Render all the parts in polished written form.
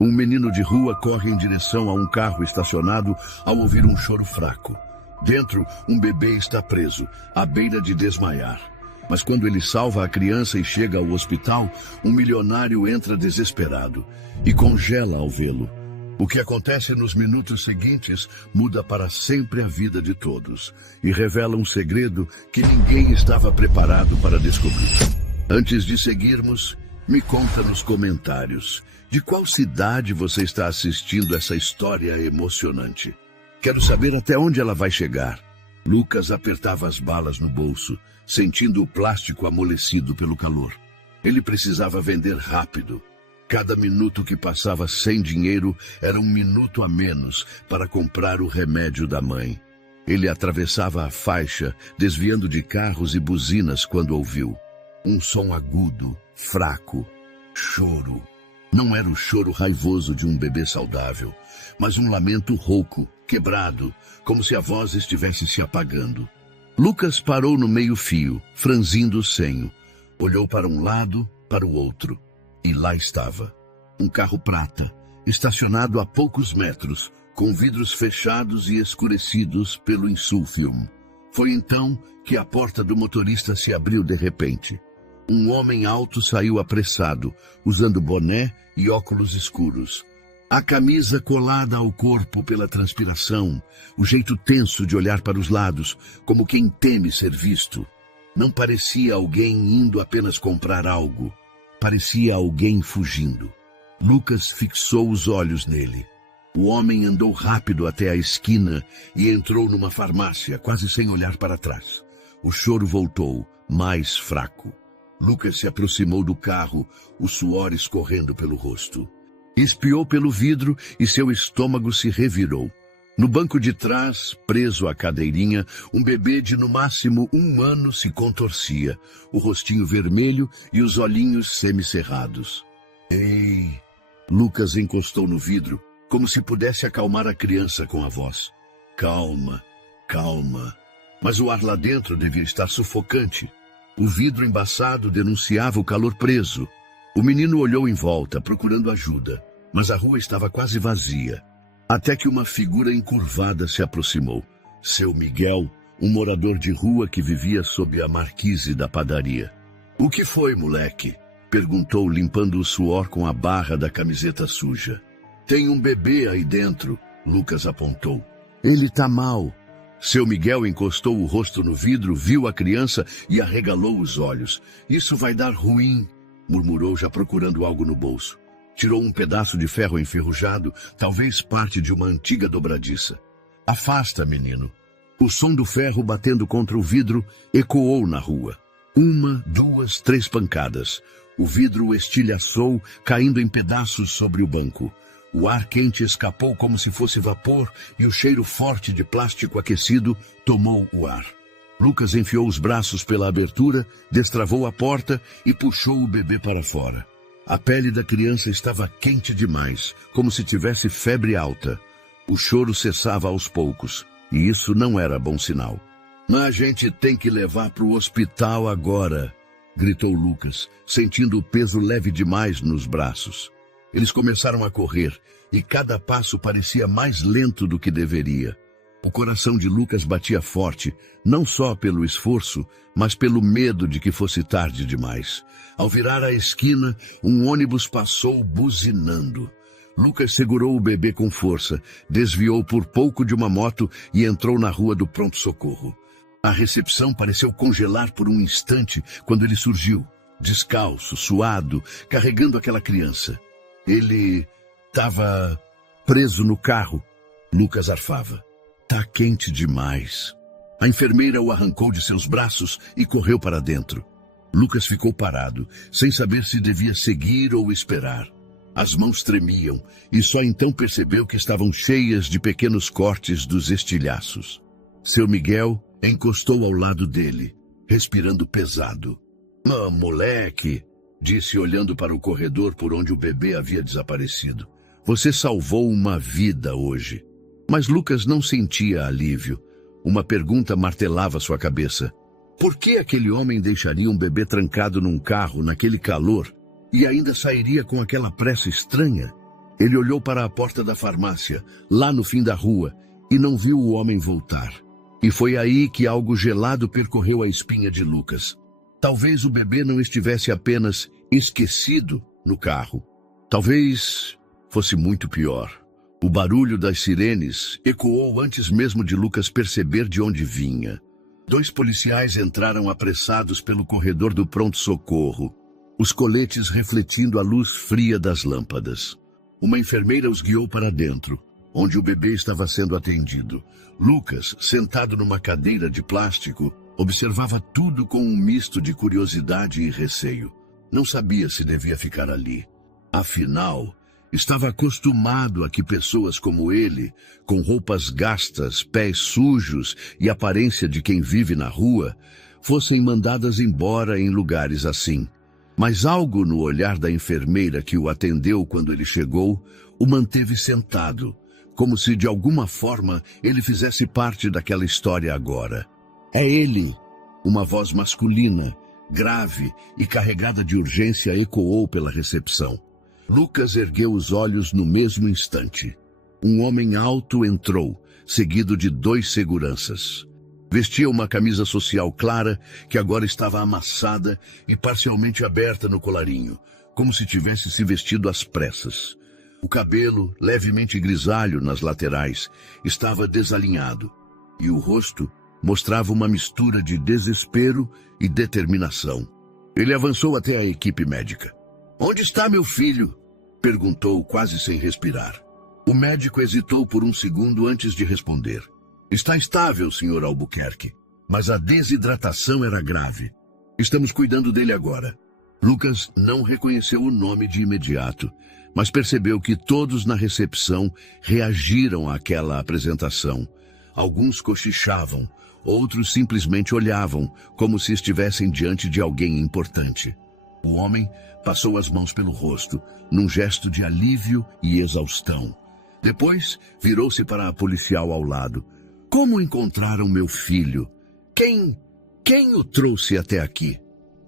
Um menino de rua corre em direção a um carro estacionado ao ouvir um choro fraco. Dentro, um bebê está preso, à beira de desmaiar. Mas quando ele salva a criança e chega ao hospital, um milionário entra desesperado e congela ao vê-lo. O que acontece nos minutos seguintes muda para sempre a vida de todos e revela um segredo que ninguém estava preparado para descobrir. Antes de seguirmos, me conta nos comentários de qual cidade você está assistindo essa história emocionante. Quero saber até onde ela vai chegar. Lucas apertava as balas no bolso, sentindo o plástico amolecido pelo calor. Ele precisava vender rápido. Cada minuto que passava sem dinheiro era um minuto a menos para comprar o remédio da mãe. Ele atravessava a faixa, desviando de carros e buzinas quando ouviu. Um som agudo, fraco, choro. Não era o choro raivoso de um bebê saudável, mas um lamento rouco, quebrado, como se a voz estivesse se apagando. Lucas parou no meio-fio, franzindo o senho. Olhou para um lado, para o outro. E lá estava, um carro prata, estacionado a poucos metros, com vidros fechados e escurecidos pelo insúlfium. Foi então que a porta do motorista se abriu de repente. Um homem alto saiu apressado, usando boné e óculos escuros. A camisa colada ao corpo pela transpiração, o jeito tenso de olhar para os lados, como quem teme ser visto. Não parecia alguém indo apenas comprar algo. Parecia alguém fugindo. Lucas fixou os olhos nele. O homem andou rápido até a esquina e entrou numa farmácia, quase sem olhar para trás. O choro voltou, mais fraco. Lucas se aproximou do carro, o suor escorrendo pelo rosto. Espiou pelo vidro e seu estômago se revirou. No banco de trás, preso à cadeirinha, um bebê de no máximo 1 ano se contorcia, o rostinho vermelho e os olhinhos semicerrados. Ei! Lucas encostou no vidro, como se pudesse acalmar a criança com a voz. Calma, calma. Mas o ar lá dentro devia estar sufocante. O vidro embaçado denunciava o calor preso. O menino olhou em volta, procurando ajuda, mas a rua estava quase vazia. Até que uma figura encurvada se aproximou. Seu Miguel, um morador de rua que vivia sob a marquise da padaria. O que foi, moleque? Perguntou, limpando o suor com a barra da camiseta suja. Tem um bebê aí dentro, Lucas apontou. Ele tá mal. Seu Miguel encostou o rosto no vidro, viu a criança e arregalou os olhos. Isso vai dar ruim, murmurou, já procurando algo no bolso. Tirou um pedaço de ferro enferrujado, talvez parte de uma antiga dobradiça. Afasta, menino. O som do ferro batendo contra o vidro ecoou na rua. 1, 2, 3 pancadas. O vidro estilhaçou, caindo em pedaços sobre o banco. O ar quente escapou como se fosse vapor e o cheiro forte de plástico aquecido tomou o ar. Lucas enfiou os braços pela abertura, destravou a porta e puxou o bebê para fora. A pele da criança estava quente demais, como se tivesse febre alta. O choro cessava aos poucos, e isso não era bom sinal. A gente tem que levar para o hospital agora, gritou Lucas, sentindo o peso leve demais nos braços. Eles começaram a correr, e cada passo parecia mais lento do que deveria. O coração de Lucas batia forte, não só pelo esforço, mas pelo medo de que fosse tarde demais. Ao virar a esquina, um ônibus passou buzinando. Lucas segurou o bebê com força, desviou por pouco de uma moto e entrou na rua do pronto-socorro. A recepção pareceu congelar por um instante quando ele surgiu, descalço, suado, carregando aquela criança. Ele estava preso no carro. Lucas arfava. Tá quente demais. A enfermeira o arrancou de seus braços e correu para dentro. Lucas ficou parado, sem saber se devia seguir ou esperar. As mãos tremiam e só então percebeu que estavam cheias de pequenos cortes dos estilhaços. Seu Miguel encostou ao lado dele, respirando pesado. Moleque, disse olhando para o corredor por onde o bebê havia desaparecido. Você salvou uma vida hoje. Mas Lucas não sentia alívio. Uma pergunta martelava sua cabeça. Por que aquele homem deixaria um bebê trancado num carro naquele calor e ainda sairia com aquela pressa estranha? Ele olhou para a porta da farmácia, lá no fim da rua, e não viu o homem voltar. E foi aí que algo gelado percorreu a espinha de Lucas. Talvez o bebê não estivesse apenas esquecido no carro. Talvez fosse muito pior. O barulho das sirenes ecoou antes mesmo de Lucas perceber de onde vinha. 2 policiais entraram apressados pelo corredor do pronto-socorro, os coletes refletindo a luz fria das lâmpadas. Uma enfermeira os guiou para dentro, onde o bebê estava sendo atendido. Lucas, sentado numa cadeira de plástico, observava tudo com um misto de curiosidade e receio. Não sabia se devia ficar ali. Afinal, estava acostumado a que pessoas como ele, com roupas gastas, pés sujos e aparência de quem vive na rua, fossem mandadas embora em lugares assim. Mas algo no olhar da enfermeira que o atendeu quando ele chegou o manteve sentado, como se de alguma forma ele fizesse parte daquela história agora. É ele! Uma voz masculina, grave e carregada de urgência ecoou pela recepção. Lucas ergueu os olhos no mesmo instante. Um homem alto entrou, seguido de 2 seguranças. Vestia uma camisa social clara, que agora estava amassada e parcialmente aberta no colarinho, como se tivesse se vestido às pressas. O cabelo, levemente grisalho nas laterais, estava desalinhado, e o rosto mostrava uma mistura de desespero e determinação. Ele avançou até a equipe médica. "Onde está meu filho?" perguntou, quase sem respirar. O médico hesitou por um segundo antes de responder. "Está estável, Sr. Albuquerque, mas a desidratação era grave. Estamos cuidando dele agora." Lucas não reconheceu o nome de imediato, mas percebeu que todos na recepção reagiram àquela apresentação. Alguns cochichavam, outros simplesmente olhavam, como se estivessem diante de alguém importante. O homem passou as mãos pelo rosto, num gesto de alívio e exaustão. Depois, virou-se para a policial ao lado. "Como encontraram meu filho? Quem o trouxe até aqui?"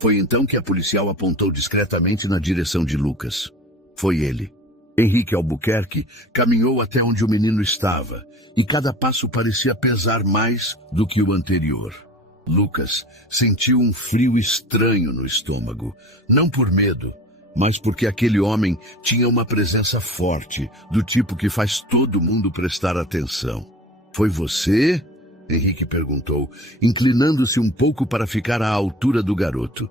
Foi então que a policial apontou discretamente na direção de Lucas. Foi ele. Henrique Albuquerque caminhou até onde o menino estava, e cada passo parecia pesar mais do que o anterior. Lucas sentiu um frio estranho no estômago, não por medo, mas porque aquele homem tinha uma presença forte, do tipo que faz todo mundo prestar atenção. "Foi você?" Henrique perguntou, inclinando-se um pouco para ficar à altura do garoto.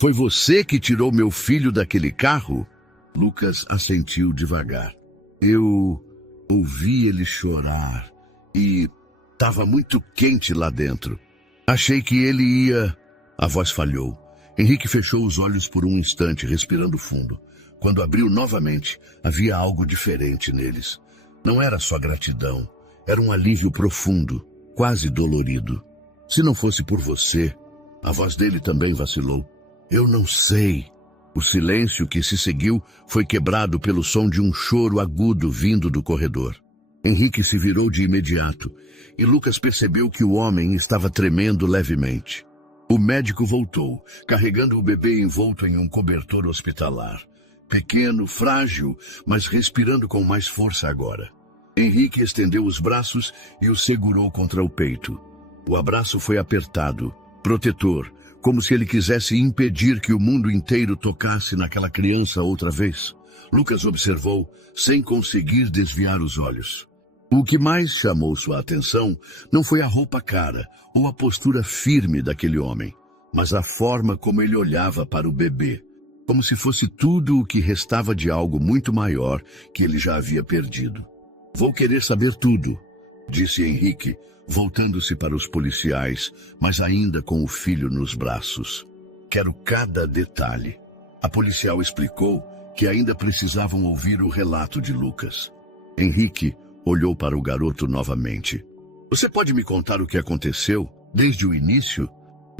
"Foi você que tirou meu filho daquele carro?" Lucas assentiu devagar. "Eu ouvi ele chorar e estava muito quente lá dentro. Achei que ele ia..." A voz falhou. Henrique fechou os olhos por um instante, respirando fundo. Quando abriu novamente, havia algo diferente neles. Não era só gratidão, era um alívio profundo, quase dolorido. "Se não fosse por você..." A voz dele também vacilou. "Eu não sei." O silêncio que se seguiu foi quebrado pelo som de um choro agudo vindo do corredor. Henrique se virou de imediato, e Lucas percebeu que o homem estava tremendo levemente. O médico voltou, carregando o bebê envolto em um cobertor hospitalar. Pequeno, frágil, mas respirando com mais força agora. Henrique estendeu os braços e o segurou contra o peito. O abraço foi apertado, protetor, como se ele quisesse impedir que o mundo inteiro tocasse naquela criança outra vez. Lucas observou, sem conseguir desviar os olhos. O que mais chamou sua atenção não foi a roupa cara ou a postura firme daquele homem, mas a forma como ele olhava para o bebê, como se fosse tudo o que restava de algo muito maior que ele já havia perdido. "Vou querer saber tudo", disse Henrique, voltando-se para os policiais, mas ainda com o filho nos braços. "Quero cada detalhe." A policial explicou que ainda precisavam ouvir o relato de Lucas. Henrique olhou para o garoto novamente. "Você pode me contar o que aconteceu, desde o início?"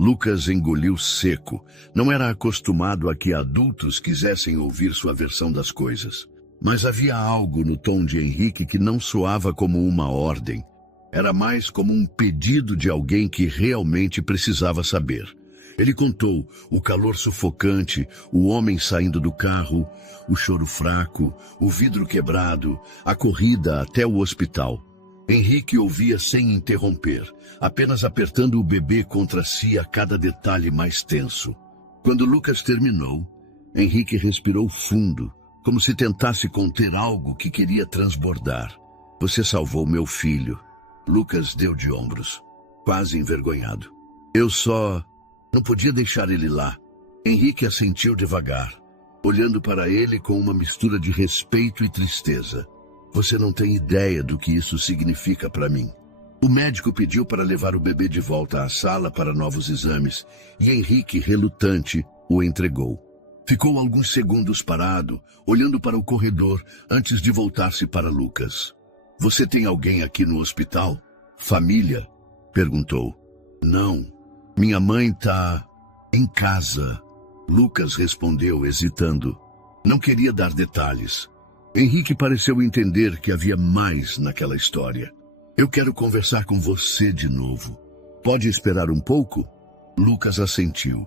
Lucas engoliu seco. Não era acostumado a que adultos quisessem ouvir sua versão das coisas. Mas havia algo no tom de Henrique que não soava como uma ordem. Era mais como um pedido de alguém que realmente precisava saber. Ele contou o calor sufocante, o homem saindo do carro, o choro fraco, o vidro quebrado, a corrida até o hospital. Henrique ouvia sem interromper, apenas apertando o bebê contra si a cada detalhe mais tenso. Quando Lucas terminou, Henrique respirou fundo, como se tentasse conter algo que queria transbordar. Você salvou meu filho. Lucas deu de ombros, quase envergonhado. Eu só não podia deixar ele lá. Henrique assentiu devagar, olhando para ele com uma mistura de respeito e tristeza. Você não tem ideia do que isso significa para mim. O médico pediu para levar o bebê de volta à sala para novos exames, e Henrique, relutante, o entregou. Ficou alguns segundos parado, olhando para o corredor, antes de voltar-se para Lucas. Você tem alguém aqui no hospital? Família? Perguntou. Não. Minha mãe tá em casa. Lucas respondeu, hesitando. Não queria dar detalhes. Henrique pareceu entender que havia mais naquela história. Eu quero conversar com você de novo. Pode esperar um pouco? Lucas assentiu.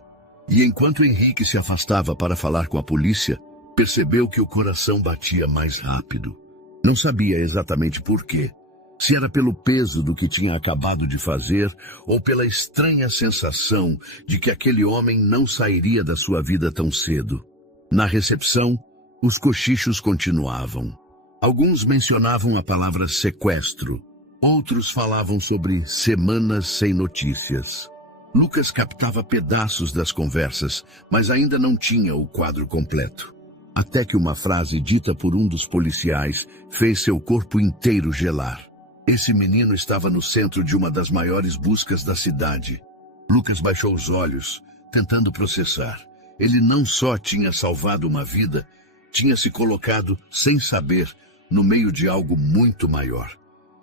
E enquanto Henrique se afastava para falar com a polícia, percebeu que o coração batia mais rápido. Não sabia exatamente por quê. Se era pelo peso do que tinha acabado de fazer ou pela estranha sensação de que aquele homem não sairia da sua vida tão cedo. Na recepção, os cochichos continuavam. Alguns mencionavam a palavra sequestro. Outros falavam sobre semanas sem notícias. Lucas captava pedaços das conversas, mas ainda não tinha o quadro completo. Até que uma frase dita por um dos policiais fez seu corpo inteiro gelar. Esse menino estava no centro de uma das maiores buscas da cidade. Lucas baixou os olhos, tentando processar. Ele não só tinha salvado uma vida, tinha se colocado, sem saber, no meio de algo muito maior.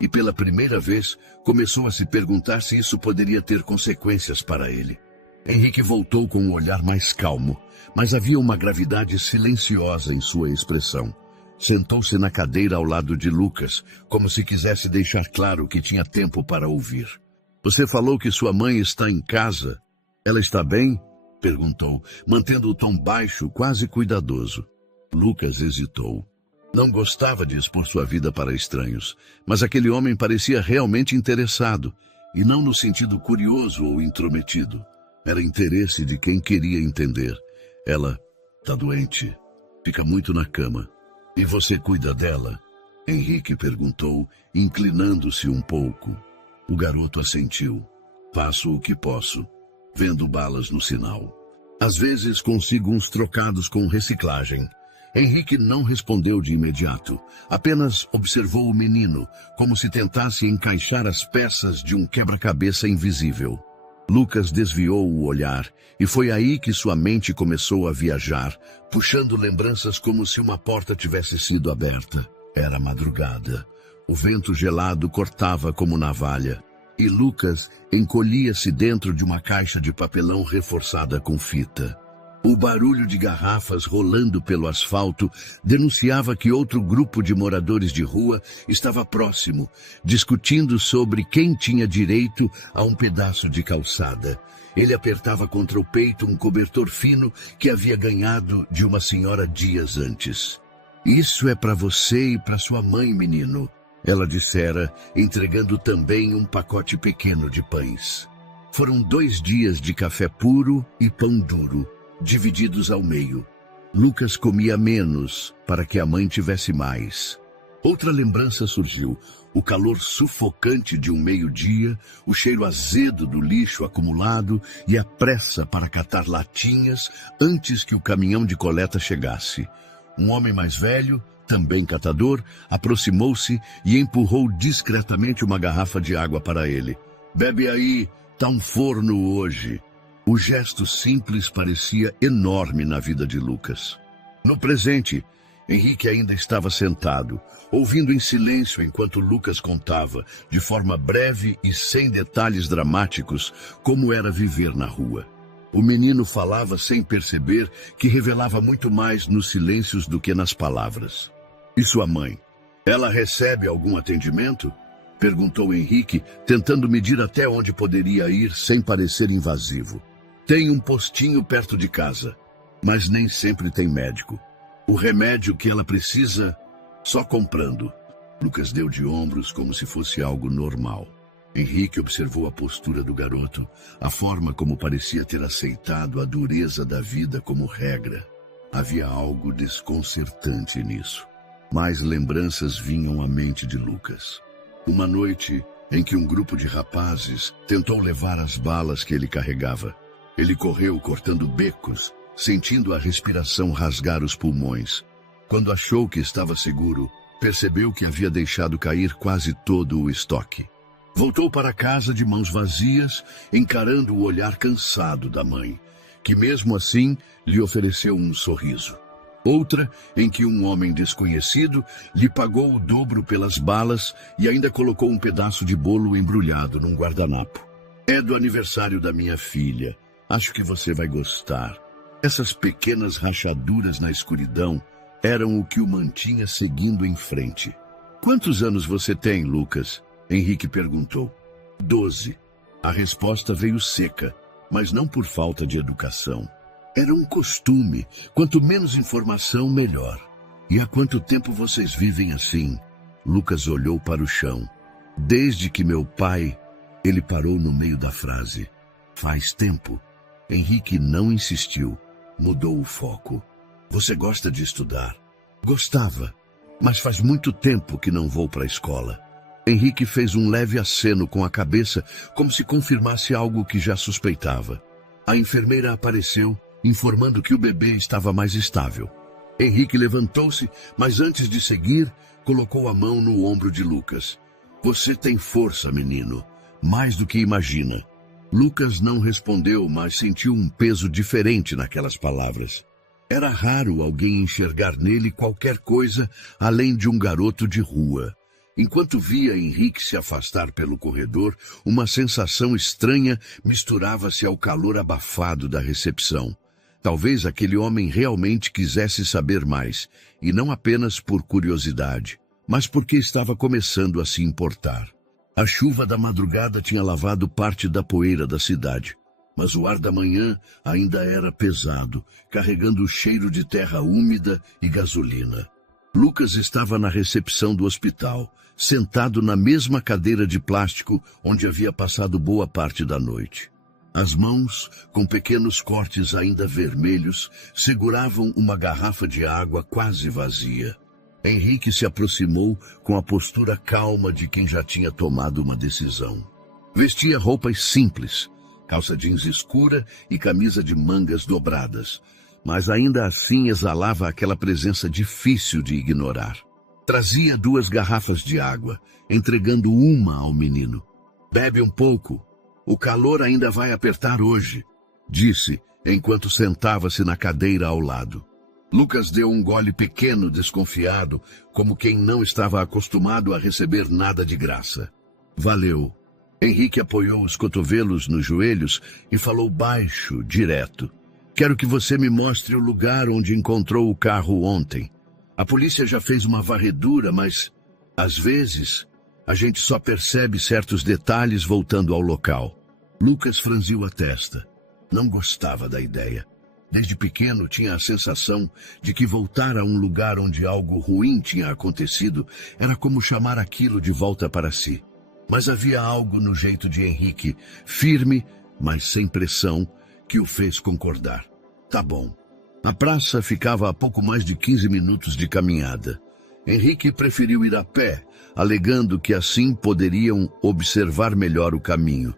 E pela primeira vez, começou a se perguntar se isso poderia ter consequências para ele. Henrique voltou com um olhar mais calmo, mas havia uma gravidade silenciosa em sua expressão. Sentou-se na cadeira ao lado de Lucas, como se quisesse deixar claro que tinha tempo para ouvir. Você falou que sua mãe está em casa. Ela está bem? Perguntou, mantendo o tom baixo, quase cuidadoso. Lucas hesitou. Não gostava de expor sua vida para estranhos, mas aquele homem parecia realmente interessado, e não no sentido curioso ou intrometido. Era interesse de quem queria entender. Ela está doente, fica muito na cama. E você cuida dela? Henrique perguntou, inclinando-se um pouco. O garoto assentiu. Faço o que posso. Vendo balas no sinal. Às vezes consigo uns trocados com reciclagem. Henrique não respondeu de imediato. Apenas observou o menino, como se tentasse encaixar as peças de um quebra-cabeça invisível. Lucas desviou o olhar, e foi aí que sua mente começou a viajar, puxando lembranças como se uma porta tivesse sido aberta. Era madrugada. O vento gelado cortava como navalha, e Lucas encolhia-se dentro de uma caixa de papelão reforçada com fita. O barulho de garrafas rolando pelo asfalto denunciava que outro grupo de moradores de rua estava próximo, discutindo sobre quem tinha direito a um pedaço de calçada. Ele apertava contra o peito um cobertor fino que havia ganhado de uma senhora dias antes. Isso é para você e para sua mãe, menino, ela dissera, entregando também um pacote pequeno de pães. Foram 2 dias de café puro e pão duro, divididos ao meio. Lucas comia menos para que a mãe tivesse mais. Outra lembrança surgiu, o calor sufocante de um meio-dia, o cheiro azedo do lixo acumulado e a pressa para catar latinhas antes que o caminhão de coleta chegasse. Um homem mais velho, também catador, aproximou-se e empurrou discretamente uma garrafa de água para ele. Bebe aí, tá um forno hoje. O gesto simples parecia enorme na vida de Lucas. No presente, Henrique ainda estava sentado, ouvindo em silêncio enquanto Lucas contava, de forma breve e sem detalhes dramáticos, como era viver na rua. O menino falava sem perceber que revelava muito mais nos silêncios do que nas palavras. E sua mãe? Ela recebe algum atendimento? Perguntou Henrique, tentando medir até onde poderia ir sem parecer invasivo. Tem um postinho perto de casa, mas nem sempre tem médico. O remédio que ela precisa, só comprando. Lucas deu de ombros como se fosse algo normal. Henrique observou a postura do garoto, a forma como parecia ter aceitado a dureza da vida como regra. Havia algo desconcertante nisso. Mais lembranças vinham à mente de Lucas. Uma noite em que um grupo de rapazes tentou levar as balas que ele carregava. Ele correu cortando becos, sentindo a respiração rasgar os pulmões. Quando achou que estava seguro, percebeu que havia deixado cair quase todo o estoque. Voltou para casa de mãos vazias, encarando o olhar cansado da mãe, que mesmo assim lhe ofereceu um sorriso. Outra em que um homem desconhecido lhe pagou o dobro pelas balas e ainda colocou um pedaço de bolo embrulhado num guardanapo. É do aniversário da minha filha. Acho que você vai gostar. Essas pequenas rachaduras na escuridão eram o que o mantinha seguindo em frente. Quantos anos você tem, Lucas? Henrique perguntou. 12. A resposta veio seca, mas não por falta de educação. Era um costume. Quanto menos informação, melhor. E há quanto tempo vocês vivem assim? Lucas olhou para o chão. Desde que meu pai... Ele parou no meio da frase. Faz tempo. Henrique não insistiu. Mudou o foco. Você gosta de estudar? Gostava, mas faz muito tempo que não vou para a escola. Henrique fez um leve aceno com a cabeça, como se confirmasse algo que já suspeitava. A enfermeira apareceu, informando que o bebê estava mais estável. Henrique levantou-se, mas antes de seguir, colocou a mão no ombro de Lucas. Você tem força, menino, mais do que imagina. Lucas não respondeu, mas sentiu um peso diferente naquelas palavras. Era raro alguém enxergar nele qualquer coisa além de um garoto de rua. Enquanto via Henrique se afastar pelo corredor, uma sensação estranha misturava-se ao calor abafado da recepção. Talvez aquele homem realmente quisesse saber mais, e não apenas por curiosidade, mas porque estava começando a se importar. A chuva da madrugada tinha lavado parte da poeira da cidade, mas o ar da manhã ainda era pesado, carregando o cheiro de terra úmida e gasolina. Lucas estava na recepção do hospital, sentado na mesma cadeira de plástico onde havia passado boa parte da noite. As mãos, com pequenos cortes ainda vermelhos, seguravam uma garrafa de água quase vazia. Henrique se aproximou com a postura calma de quem já tinha tomado uma decisão. Vestia roupas simples, calça jeans escura e camisa de mangas dobradas, mas ainda assim exalava aquela presença difícil de ignorar. Trazia 2 garrafas de água, entregando uma ao menino. Bebe um pouco. O calor ainda vai apertar hoje, disse, enquanto sentava-se na cadeira ao lado. Lucas deu um gole pequeno, desconfiado, como quem não estava acostumado a receber nada de graça. Valeu. Henrique apoiou os cotovelos nos joelhos e falou baixo, direto. Quero que você me mostre o lugar onde encontrou o carro ontem. A polícia já fez uma varredura, mas, às vezes, a gente só percebe certos detalhes voltando ao local. Lucas franziu a testa. Não gostava da ideia. Desde pequeno tinha a sensação de que voltar a um lugar onde algo ruim tinha acontecido era como chamar aquilo de volta para si. Mas havia algo no jeito de Henrique, firme, mas sem pressão, que o fez concordar. Tá bom. A praça ficava a pouco mais de 15 minutos de caminhada. Henrique preferiu ir a pé, alegando que assim poderiam observar melhor o caminho.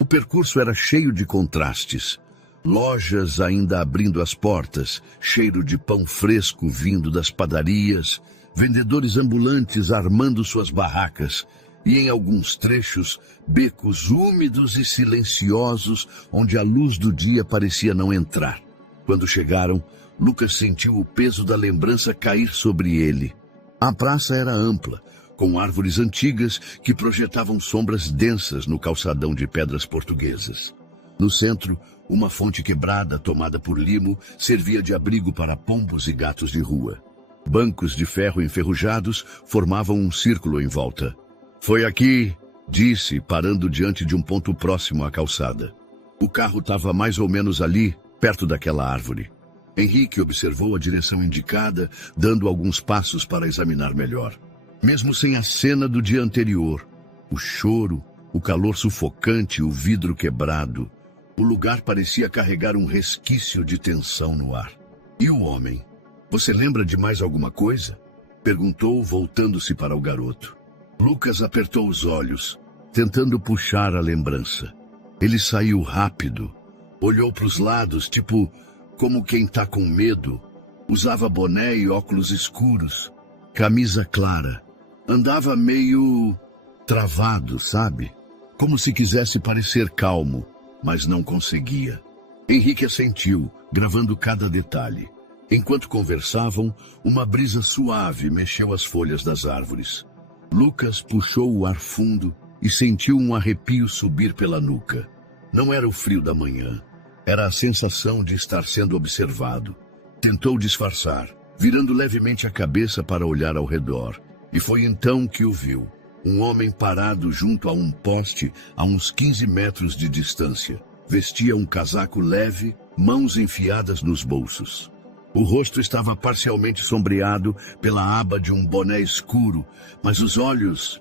O percurso era cheio de contrastes. Lojas ainda abrindo as portas, cheiro de pão fresco vindo das padarias, vendedores ambulantes armando suas barracas, e em alguns trechos, becos úmidos e silenciosos onde a luz do dia parecia não entrar. Quando chegaram, Lucas sentiu o peso da lembrança cair sobre ele. A praça era ampla, com árvores antigas que projetavam sombras densas no calçadão de pedras portuguesas. No centro, uma fonte quebrada, tomada por limo, servia de abrigo para pombos e gatos de rua. Bancos de ferro enferrujados formavam um círculo em volta. Foi aqui, disse, parando diante de um ponto próximo à calçada. O carro estava mais ou menos ali, perto daquela árvore. Henrique observou a direção indicada, dando alguns passos para examinar melhor. Mesmo sem a cena do dia anterior, o choro, o calor sufocante, o vidro quebrado, o lugar parecia carregar um resquício de tensão no ar. E o homem? Você lembra de mais alguma coisa? Perguntou, voltando-se para o garoto. Lucas apertou os olhos, tentando puxar a lembrança. Ele saiu rápido, olhou para os lados, tipo como quem tá com medo. Usava boné e óculos escuros, camisa clara. Andava meio travado, sabe? Como se quisesse parecer calmo, mas não conseguia. Henrique assentiu, gravando cada detalhe. Enquanto conversavam, uma brisa suave mexeu as folhas das árvores. Lucas puxou o ar fundo e sentiu um arrepio subir pela nuca. Não era o frio da manhã, era a sensação de estar sendo observado. Tentou disfarçar, virando levemente a cabeça para olhar ao redor. E foi então que o viu. Um homem parado junto a um poste a uns 15 metros de distância. Vestia um casaco leve, mãos enfiadas nos bolsos. O rosto estava parcialmente sombreado pela aba de um boné escuro, mas os olhos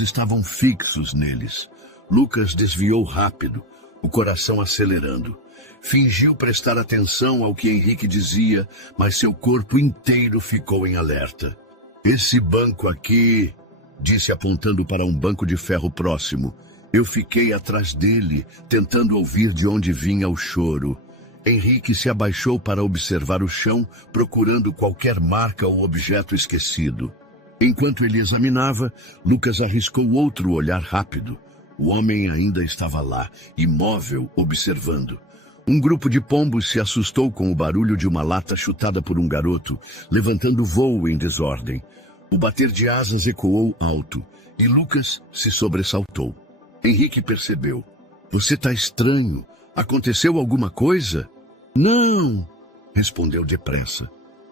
estavam fixos neles. Lucas desviou rápido, o coração acelerando. Fingiu prestar atenção ao que Henrique dizia, mas seu corpo inteiro ficou em alerta. Esse banco aqui, disse apontando para um banco de ferro próximo. Eu fiquei atrás dele, tentando ouvir de onde vinha o choro. Henrique se abaixou para observar o chão, procurando qualquer marca ou objeto esquecido. Enquanto ele examinava, Lucas arriscou outro olhar rápido. O homem ainda estava lá, imóvel, observando. Um grupo de pombos se assustou com o barulho de uma lata chutada por um garoto, levantando voo em desordem. O bater de asas ecoou alto, e Lucas se sobressaltou. Henrique percebeu. Você está estranho. Aconteceu alguma coisa? Não, respondeu depressa,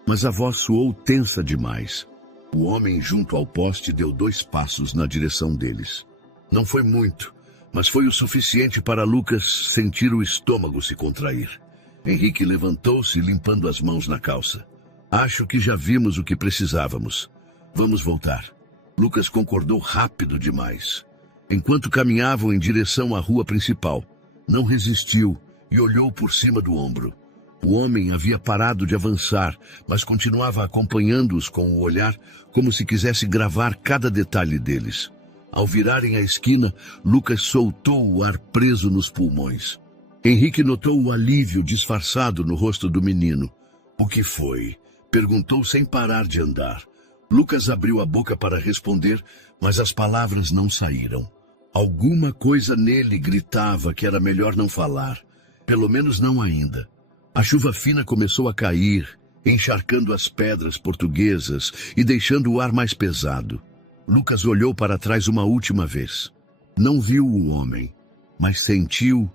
mas a voz soou tensa demais. O homem junto ao poste deu 2 passos na direção deles. Não foi muito, mas foi o suficiente para Lucas sentir o estômago se contrair. Henrique levantou-se, limpando as mãos na calça. Acho que já vimos o que precisávamos. Vamos voltar. Lucas concordou rápido demais. Enquanto caminhavam em direção à rua principal, não resistiu e olhou por cima do ombro. O homem havia parado de avançar, mas continuava acompanhando-os com o olhar, como se quisesse gravar cada detalhe deles. Ao virarem a esquina, Lucas soltou o ar preso nos pulmões. Henrique notou o alívio disfarçado no rosto do menino. O que foi? Perguntou sem parar de andar. Lucas abriu a boca para responder, mas as palavras não saíram. Alguma coisa nele gritava que era melhor não falar. Pelo menos não ainda. A chuva fina começou a cair, encharcando as pedras portuguesas e deixando o ar mais pesado. Lucas olhou para trás uma última vez. Não viu o homem, mas sentiu,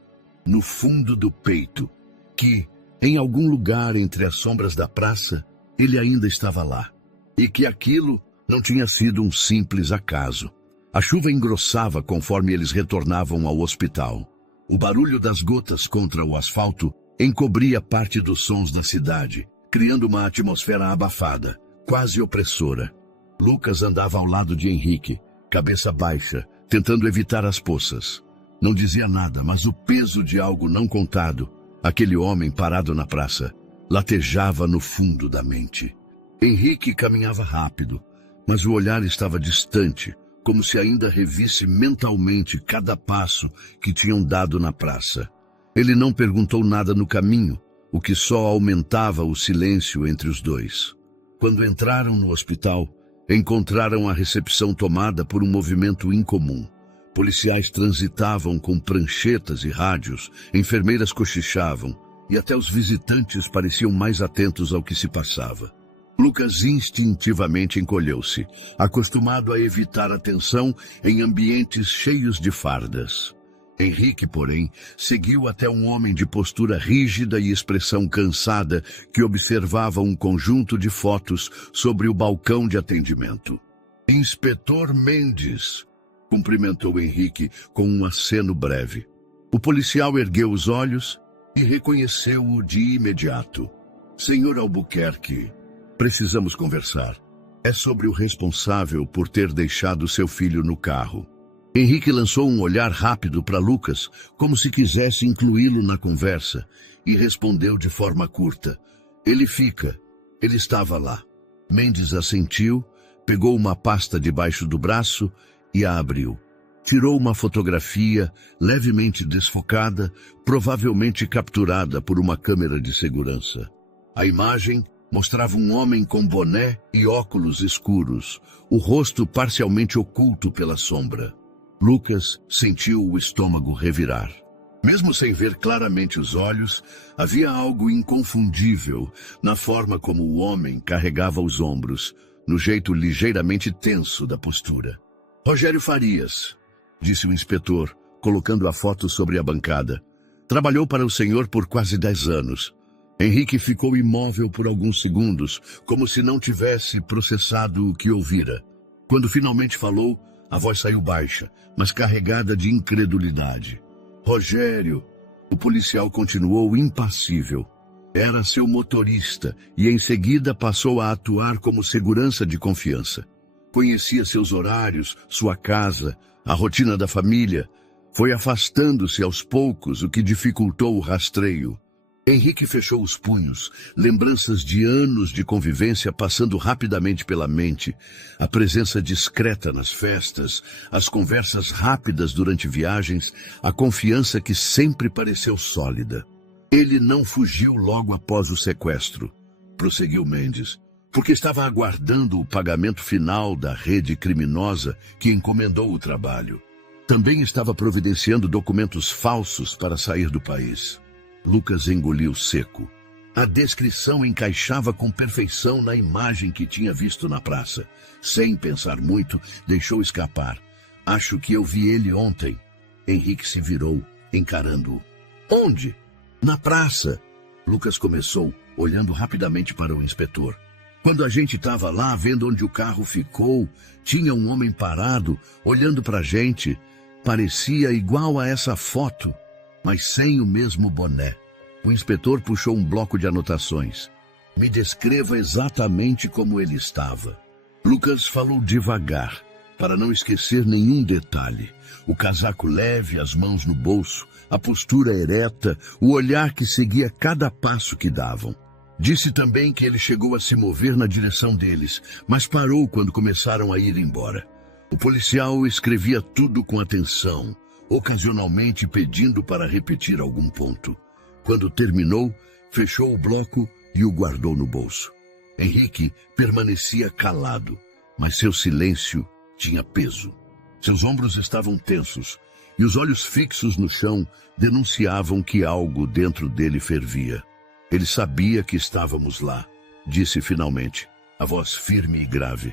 no fundo do peito, que, em algum lugar entre as sombras da praça, ele ainda estava lá. E que aquilo não tinha sido um simples acaso. A chuva engrossava conforme eles retornavam ao hospital. O barulho das gotas contra o asfalto encobria parte dos sons da cidade, criando uma atmosfera abafada, quase opressora. Lucas andava ao lado de Henrique, cabeça baixa, tentando evitar as poças. Não dizia nada, mas o peso de algo não contado, aquele homem parado na praça, latejava no fundo da mente. Henrique caminhava rápido, mas o olhar estava distante, como se ainda revisse mentalmente cada passo que tinham dado na praça. Ele não perguntou nada no caminho, o que só aumentava o silêncio entre os dois. Quando entraram no hospital, encontraram a recepção tomada por um movimento incomum. Policiais transitavam com pranchetas e rádios, enfermeiras cochichavam, e até os visitantes pareciam mais atentos ao que se passava. Lucas instintivamente encolheu-se, acostumado a evitar atenção em ambientes cheios de fardas. Henrique, porém, seguiu até um homem de postura rígida e expressão cansada que observava um conjunto de fotos sobre o balcão de atendimento. Inspetor Mendes, cumprimentou Henrique com um aceno breve. O policial ergueu os olhos e reconheceu-o de imediato. Senhor Albuquerque, precisamos conversar. É sobre o responsável por ter deixado seu filho no carro. Henrique lançou um olhar rápido para Lucas, como se quisesse incluí-lo na conversa, e respondeu de forma curta. Ele fica. Ele estava lá. Mendes assentiu, pegou uma pasta debaixo do braço e a abriu. Tirou uma fotografia levemente desfocada, provavelmente capturada por uma câmera de segurança. A imagem mostrava um homem com boné e óculos escuros, o rosto parcialmente oculto pela sombra. Lucas sentiu o estômago revirar. Mesmo sem ver claramente os olhos, havia algo inconfundível na forma como o homem carregava os ombros, no jeito ligeiramente tenso da postura. Rogério Farias, disse o inspetor, colocando a foto sobre a bancada. Trabalhou para o senhor por quase 10 anos. Henrique ficou imóvel por alguns segundos, como se não tivesse processado o que ouvira. Quando finalmente falou, a voz saiu baixa, mas carregada de incredulidade. Rogério! O policial continuou impassível. Era seu motorista e em seguida passou a atuar como segurança de confiança. Conhecia seus horários, sua casa, a rotina da família. Foi afastando-se aos poucos, o que dificultou o rastreio. Henrique fechou os punhos, lembranças de anos de convivência passando rapidamente pela mente, a presença discreta nas festas, as conversas rápidas durante viagens, a confiança que sempre pareceu sólida. Ele não fugiu logo após o sequestro, prosseguiu Mendes, porque estava aguardando o pagamento final da rede criminosa que encomendou o trabalho. Também estava providenciando documentos falsos para sair do país. Lucas engoliu seco. A descrição encaixava com perfeição na imagem que tinha visto na praça. Sem pensar muito, deixou escapar. Acho que eu vi ele ontem. Henrique se virou, encarando-o. Onde? Na praça. Lucas começou, olhando rapidamente para o inspetor. Quando a gente estava lá, vendo onde o carro ficou, tinha um homem parado, olhando para a gente. Parecia igual a essa foto, mas sem o mesmo boné. O inspetor puxou um bloco de anotações. Me descreva exatamente como ele estava. Lucas falou devagar, para não esquecer nenhum detalhe. O casaco leve, as mãos no bolso, a postura ereta, o olhar que seguia cada passo que davam. Disse também que ele chegou a se mover na direção deles, mas parou quando começaram a ir embora. O policial escrevia tudo com atenção, ocasionalmente pedindo para repetir algum ponto. Quando terminou, fechou o bloco e o guardou no bolso. Henrique permanecia calado, mas seu silêncio tinha peso. Seus ombros estavam tensos e os olhos fixos no chão denunciavam que algo dentro dele fervia. Ele sabia que estávamos lá, disse finalmente, a voz firme e grave.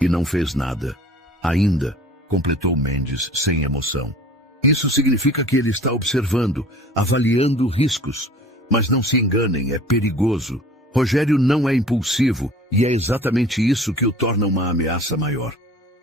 E não fez nada. Ainda, completou Mendes sem emoção. Isso significa que ele está observando, avaliando riscos. Mas não se enganem, é perigoso. Rogério não é impulsivo, e é exatamente isso que o torna uma ameaça maior.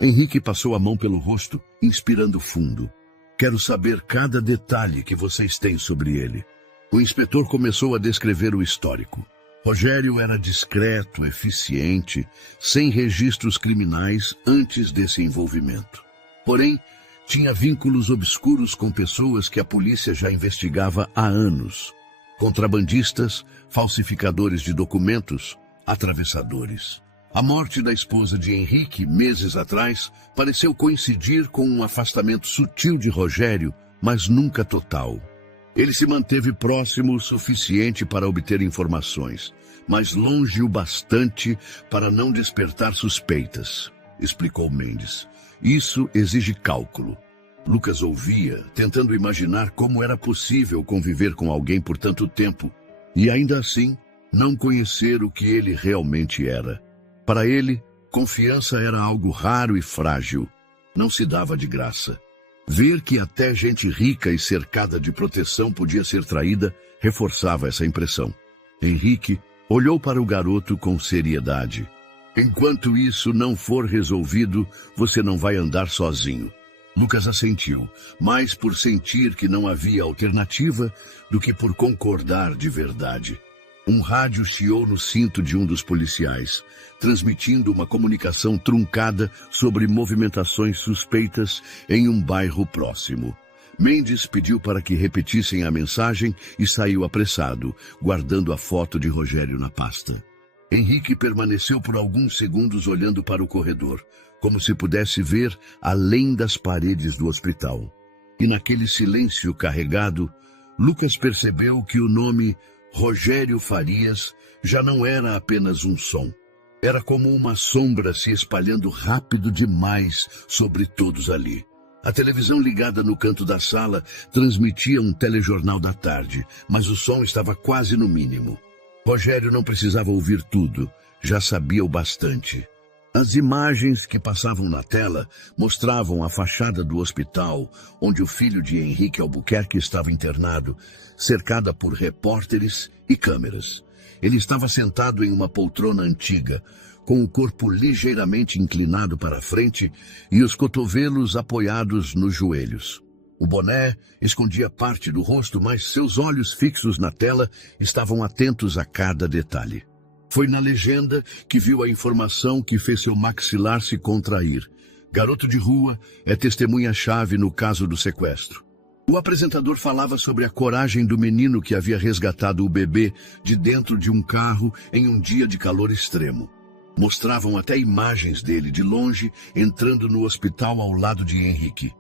Henrique passou a mão pelo rosto, inspirando fundo. Quero saber cada detalhe que vocês têm sobre ele. O inspetor começou a descrever o histórico. Rogério era discreto, eficiente, sem registros criminais antes desse envolvimento. Porém, tinha vínculos obscuros com pessoas que a polícia já investigava há anos. Contrabandistas, falsificadores de documentos, atravessadores. A morte da esposa de Henrique, meses atrás, pareceu coincidir com um afastamento sutil de Rogério, mas nunca total. Ele se manteve próximo o suficiente para obter informações, mas longe o bastante para não despertar suspeitas, explicou Mendes. Isso exige cálculo. Lucas ouvia, tentando imaginar como era possível conviver com alguém por tanto tempo e ainda assim não conhecer o que ele realmente era. Para ele, confiança era algo raro e frágil. Não se dava de graça. Ver que até gente rica e cercada de proteção podia ser traída reforçava essa impressão. Henrique olhou para o garoto com seriedade. Enquanto isso não for resolvido, você não vai andar sozinho. Lucas assentiu, mais por sentir que não havia alternativa do que por concordar de verdade. Um rádio chiou no cinto de um dos policiais, transmitindo uma comunicação truncada sobre movimentações suspeitas em um bairro próximo. Mendes pediu para que repetissem a mensagem e saiu apressado, guardando a foto de Rogério na pasta. Henrique permaneceu por alguns segundos olhando para o corredor, como se pudesse ver além das paredes do hospital. E naquele silêncio carregado, Lucas percebeu que o nome Rogério Farias já não era apenas um som. Era como uma sombra se espalhando rápido demais sobre todos ali. A televisão ligada no canto da sala transmitia um telejornal da tarde, mas o som estava quase no mínimo. Rogério não precisava ouvir tudo, já sabia o bastante. As imagens que passavam na tela mostravam a fachada do hospital, onde o filho de Henrique Albuquerque estava internado, cercada por repórteres e câmeras. Ele estava sentado em uma poltrona antiga, com o corpo ligeiramente inclinado para a frente e os cotovelos apoiados nos joelhos. O boné escondia parte do rosto, mas seus olhos fixos na tela estavam atentos a cada detalhe. Foi na legenda que viu a informação que fez seu maxilar se contrair. Garoto de rua é testemunha-chave no caso do sequestro. O apresentador falava sobre a coragem do menino que havia resgatado o bebê de dentro de um carro em um dia de calor extremo. Mostravam até imagens dele de longe entrando no hospital ao lado de Henrique.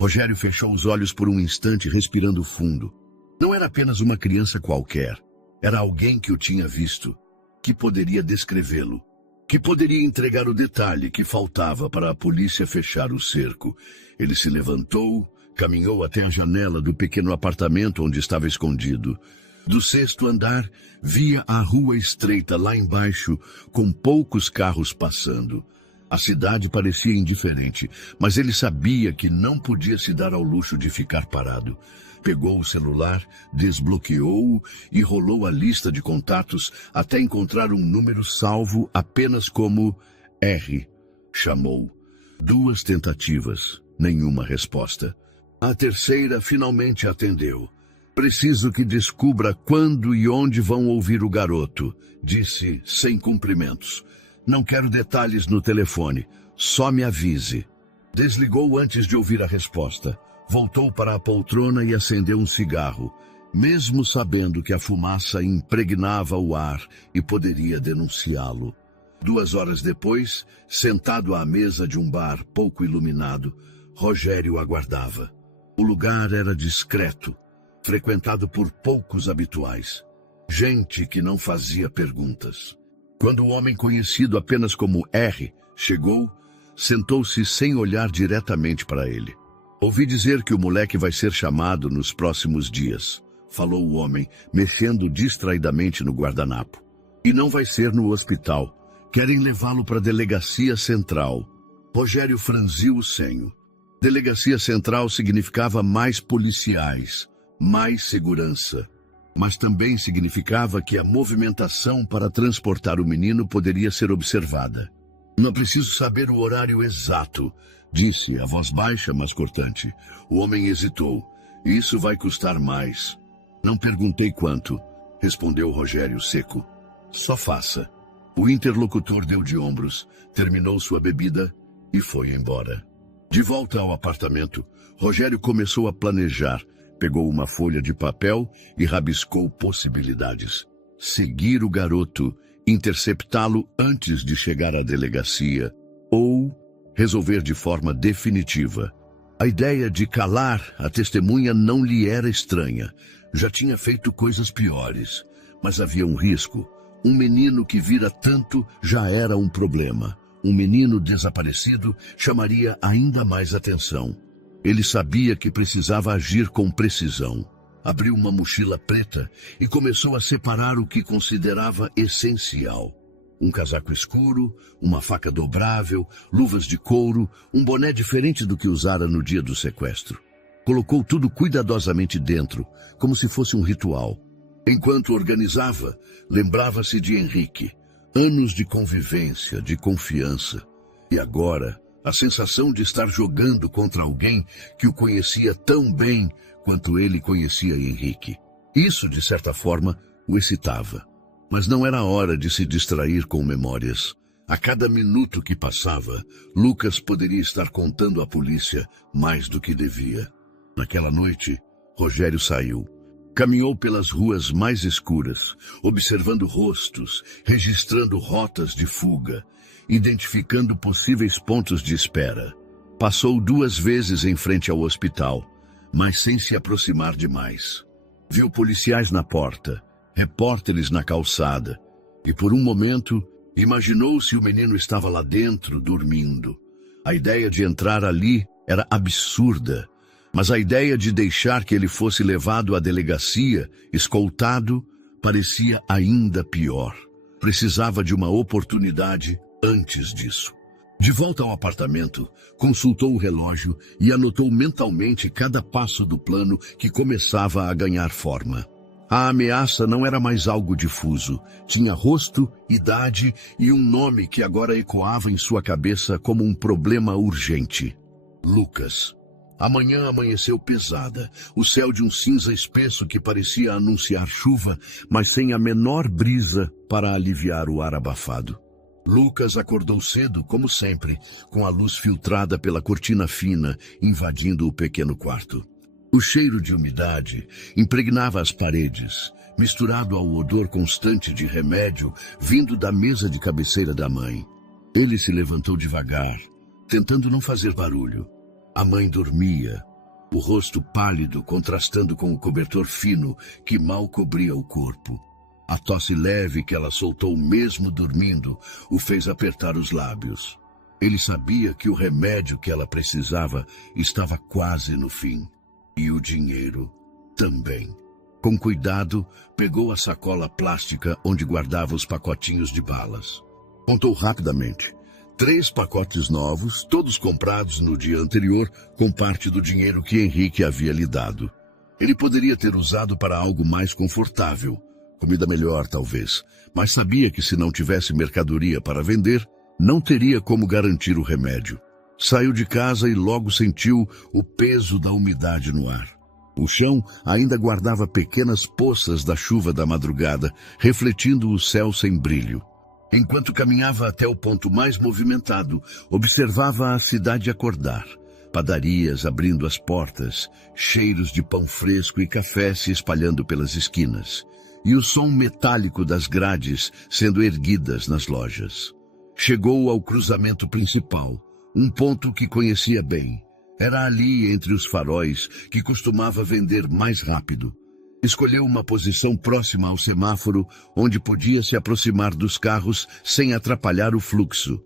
Rogério fechou os olhos por um instante, respirando fundo. Não era apenas uma criança qualquer. Era alguém que o tinha visto, que poderia descrevê-lo, que poderia entregar o detalhe que faltava para a polícia fechar o cerco. Ele se levantou, caminhou até a janela do pequeno apartamento onde estava escondido. Do 6º andar, via a rua estreita lá embaixo, com poucos carros passando. A cidade parecia indiferente, mas ele sabia que não podia se dar ao luxo de ficar parado. Pegou o celular, desbloqueou-o e rolou a lista de contatos até encontrar um número salvo apenas como R. Chamou. 2 tentativas, nenhuma resposta. A terceira finalmente atendeu. Preciso que descubra quando e onde vão ouvir o garoto, disse sem cumprimentos. Não quero detalhes no telefone, só me avise. Desligou antes de ouvir a resposta. Voltou para a poltrona e acendeu um cigarro, mesmo sabendo que a fumaça impregnava o ar e poderia denunciá-lo. 2 horas depois, sentado à mesa de um bar pouco iluminado, Rogério aguardava. O lugar era discreto, frequentado por poucos habituais. Gente que não fazia perguntas. Quando o homem conhecido apenas como R chegou, sentou-se sem olhar diretamente para ele. Ouvi dizer que o moleque vai ser chamado nos próximos dias, falou o homem, mexendo distraidamente no guardanapo. E não vai ser no hospital. Querem levá-lo para a Delegacia Central. Rogério franziu o senho. Delegacia Central significava mais policiais, mais segurança. Mas também significava que a movimentação para transportar o menino poderia ser observada. Não preciso saber o horário exato, disse, a voz baixa, mas cortante. O homem hesitou. Isso vai custar mais. Não perguntei quanto, respondeu Rogério seco. Só faça. O interlocutor deu de ombros, terminou sua bebida e foi embora. De volta ao apartamento, Rogério começou a planejar. Pegou uma folha de papel e rabiscou possibilidades. Seguir o garoto, interceptá-lo antes de chegar à delegacia, ou resolver de forma definitiva. A ideia de calar a testemunha não lhe era estranha. Já tinha feito coisas piores, mas havia um risco. Um menino que vira tanto já era um problema. Um menino desaparecido chamaria ainda mais atenção. Ele sabia que precisava agir com precisão. Abriu uma mochila preta e começou a separar o que considerava essencial. Um casaco escuro, uma faca dobrável, luvas de couro, um boné diferente do que usara no dia do sequestro. Colocou tudo cuidadosamente dentro, como se fosse um ritual. Enquanto organizava, lembrava-se de Henrique. Anos de convivência, de confiança. E agora, A sensação de estar jogando contra alguém que o conhecia tão bem quanto ele conhecia Henrique. Isso, de certa forma, o excitava. Mas não era hora de se distrair com memórias. A cada minuto que passava, Lucas poderia estar contando à polícia mais do que devia. Naquela noite, Rogério saiu. Caminhou pelas ruas mais escuras, observando rostos, registrando rotas de fuga, identificando possíveis pontos de espera. Passou 2 vezes em frente ao hospital, mas sem se aproximar demais. Viu policiais na porta, repórteres na calçada, e por um momento imaginou se o menino estava lá dentro, dormindo. A ideia de entrar ali era absurda, mas a ideia de deixar que ele fosse levado à delegacia, escoltado, parecia ainda pior. Precisava de uma oportunidade antes disso. De volta ao apartamento, consultou o relógio e anotou mentalmente cada passo do plano que começava a ganhar forma. A ameaça não era mais algo difuso. Tinha rosto, idade e um nome que agora ecoava em sua cabeça como um problema urgente. Lucas. A manhã amanheceu pesada, o céu de um cinza espesso que parecia anunciar chuva, mas sem a menor brisa para aliviar o ar abafado. Lucas acordou cedo, como sempre, com a luz filtrada pela cortina fina, invadindo o pequeno quarto. O cheiro de umidade impregnava as paredes, misturado ao odor constante de remédio vindo da mesa de cabeceira da mãe. Ele se levantou devagar, tentando não fazer barulho. A mãe dormia, o rosto pálido contrastando com o cobertor fino que mal cobria o corpo. A tosse leve que ela soltou mesmo dormindo o fez apertar os lábios. Ele sabia que o remédio que ela precisava estava quase no fim. E o dinheiro também. Com cuidado, pegou a sacola plástica onde guardava os pacotinhos de balas. Contou rapidamente. 3 pacotes novos, todos comprados no dia anterior, com parte do dinheiro que Henrique havia lhe dado. Ele poderia ter usado para algo mais confortável. Comida melhor, talvez, mas sabia que se não tivesse mercadoria para vender, não teria como garantir o remédio. Saiu de casa e logo sentiu o peso da umidade no ar. O chão ainda guardava pequenas poças da chuva da madrugada, refletindo o céu sem brilho. Enquanto caminhava até o ponto mais movimentado, observava a cidade acordar. Padarias abrindo as portas, cheiros de pão fresco e café se espalhando pelas esquinas. E o som metálico das grades sendo erguidas nas lojas. Chegou ao cruzamento principal, um ponto que conhecia bem. Era ali, entre os faróis, que costumava vender mais rápido. Escolheu uma posição próxima ao semáforo, onde podia se aproximar dos carros sem atrapalhar o fluxo.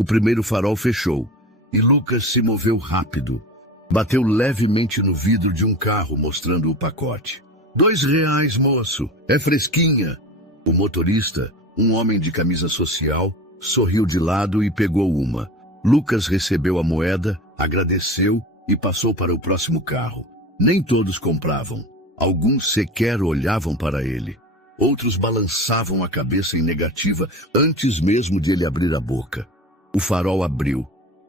O primeiro farol fechou, e Lucas se moveu rápido. Bateu levemente no vidro de um carro, mostrando o pacote. R$2, moço. É fresquinha. O motorista, um homem de camisa social, sorriu de lado e pegou uma. Lucas recebeu a moeda, agradeceu e passou para o próximo carro. Nem todos compravam. Alguns sequer olhavam para ele. Outros balançavam a cabeça em negativa antes mesmo de ele abrir a boca. O farol abriu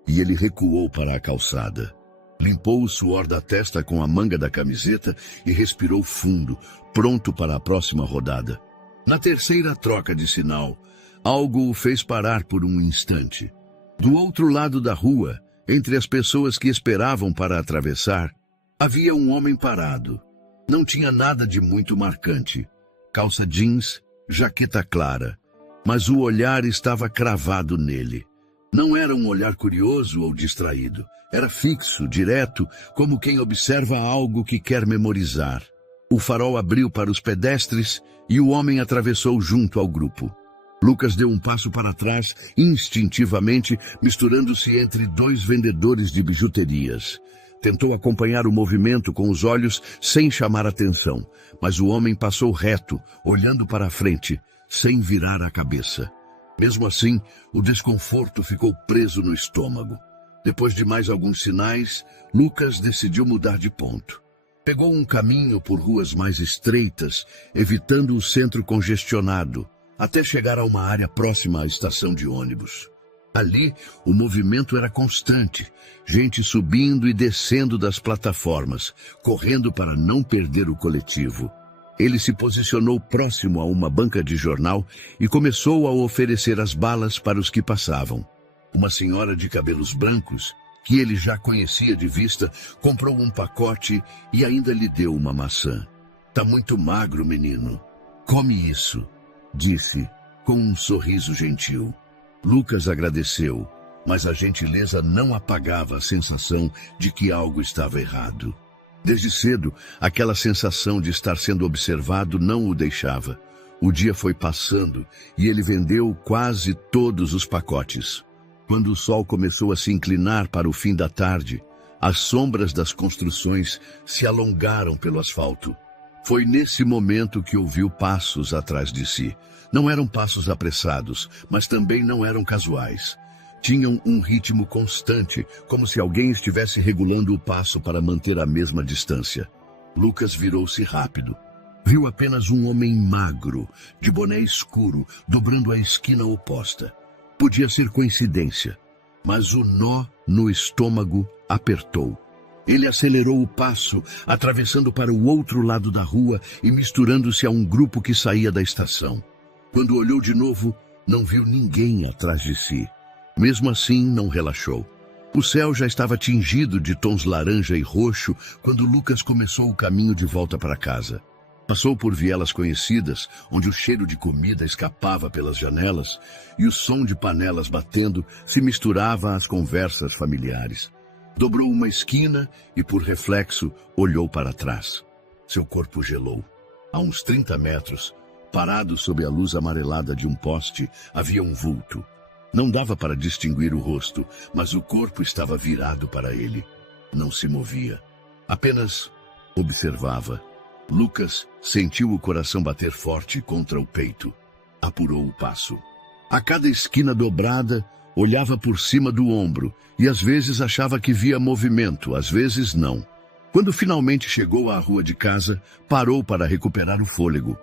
e ele recuou para a calçada. Limpou o suor da testa com a manga da camiseta e respirou fundo, pronto para a próxima rodada. Na terceira troca de sinal, algo o fez parar por um instante. Do outro lado da rua, entre as pessoas que esperavam para atravessar, havia um homem parado. Não tinha nada de muito marcante. Calça jeans, jaqueta clara, mas o olhar estava cravado nele. Não era um olhar curioso ou distraído. Era fixo, direto, como quem observa algo que quer memorizar. O farol abriu para os pedestres e o homem atravessou junto ao grupo. Lucas deu um passo para trás, instintivamente, misturando-se entre 2 vendedores de bijuterias. Tentou acompanhar o movimento com os olhos sem chamar atenção, mas o homem passou reto, olhando para a frente, sem virar a cabeça. Mesmo assim, o desconforto ficou preso no estômago. Depois de mais alguns sinais, Lucas decidiu mudar de ponto. Pegou um caminho por ruas mais estreitas, evitando o centro congestionado, até chegar a uma área próxima à estação de ônibus. Ali, o movimento era constante, gente subindo e descendo das plataformas, correndo para não perder o coletivo. Ele se posicionou próximo a uma banca de jornal e começou a oferecer as balas para os que passavam. Uma senhora de cabelos brancos, que ele já conhecia de vista, comprou um pacote e ainda lhe deu uma maçã. "Tá muito magro, menino. Come isso", disse, com um sorriso gentil. Lucas agradeceu, mas a gentileza não apagava a sensação de que algo estava errado. Desde cedo, aquela sensação de estar sendo observado não o deixava. O dia foi passando e ele vendeu quase todos os pacotes. Quando o sol começou a se inclinar para o fim da tarde, as sombras das construções se alongaram pelo asfalto. Foi nesse momento que ouviu passos atrás de si. Não eram passos apressados, mas também não eram casuais. Tinham um ritmo constante, como se alguém estivesse regulando o passo para manter a mesma distância. Lucas virou-se rápido. Viu apenas um homem magro, de boné escuro, dobrando a esquina oposta. Podia ser coincidência, mas o nó no estômago apertou. Ele acelerou o passo, atravessando para o outro lado da rua e misturando-se a um grupo que saía da estação. Quando olhou de novo, não viu ninguém atrás de si. Mesmo assim, não relaxou. O céu já estava tingido de tons laranja e roxo quando Lucas começou o caminho de volta para casa. Passou por vielas conhecidas, onde o cheiro de comida escapava pelas janelas e o som de panelas batendo se misturava às conversas familiares. Dobrou uma esquina e, por reflexo, olhou para trás. Seu corpo gelou. A uns 30 metros, parado sob a luz amarelada de um poste, havia um vulto. Não dava para distinguir o rosto, mas o corpo estava virado para ele. Não se movia. Apenas observava. Lucas sentiu o coração bater forte contra o peito. Apurou o passo. A cada esquina dobrada, olhava por cima do ombro e às vezes achava que via movimento, às vezes não. Quando finalmente chegou à rua de casa, parou para recuperar o fôlego.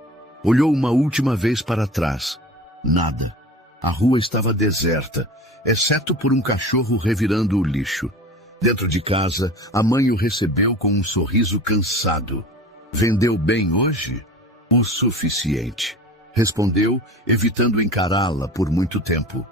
Olhou uma última vez para trás. Nada. A rua estava deserta, exceto por um cachorro revirando o lixo. Dentro de casa, a mãe o recebeu com um sorriso cansado. "Vendeu bem hoje?" "O suficiente", respondeu, evitando encará-la por muito tempo.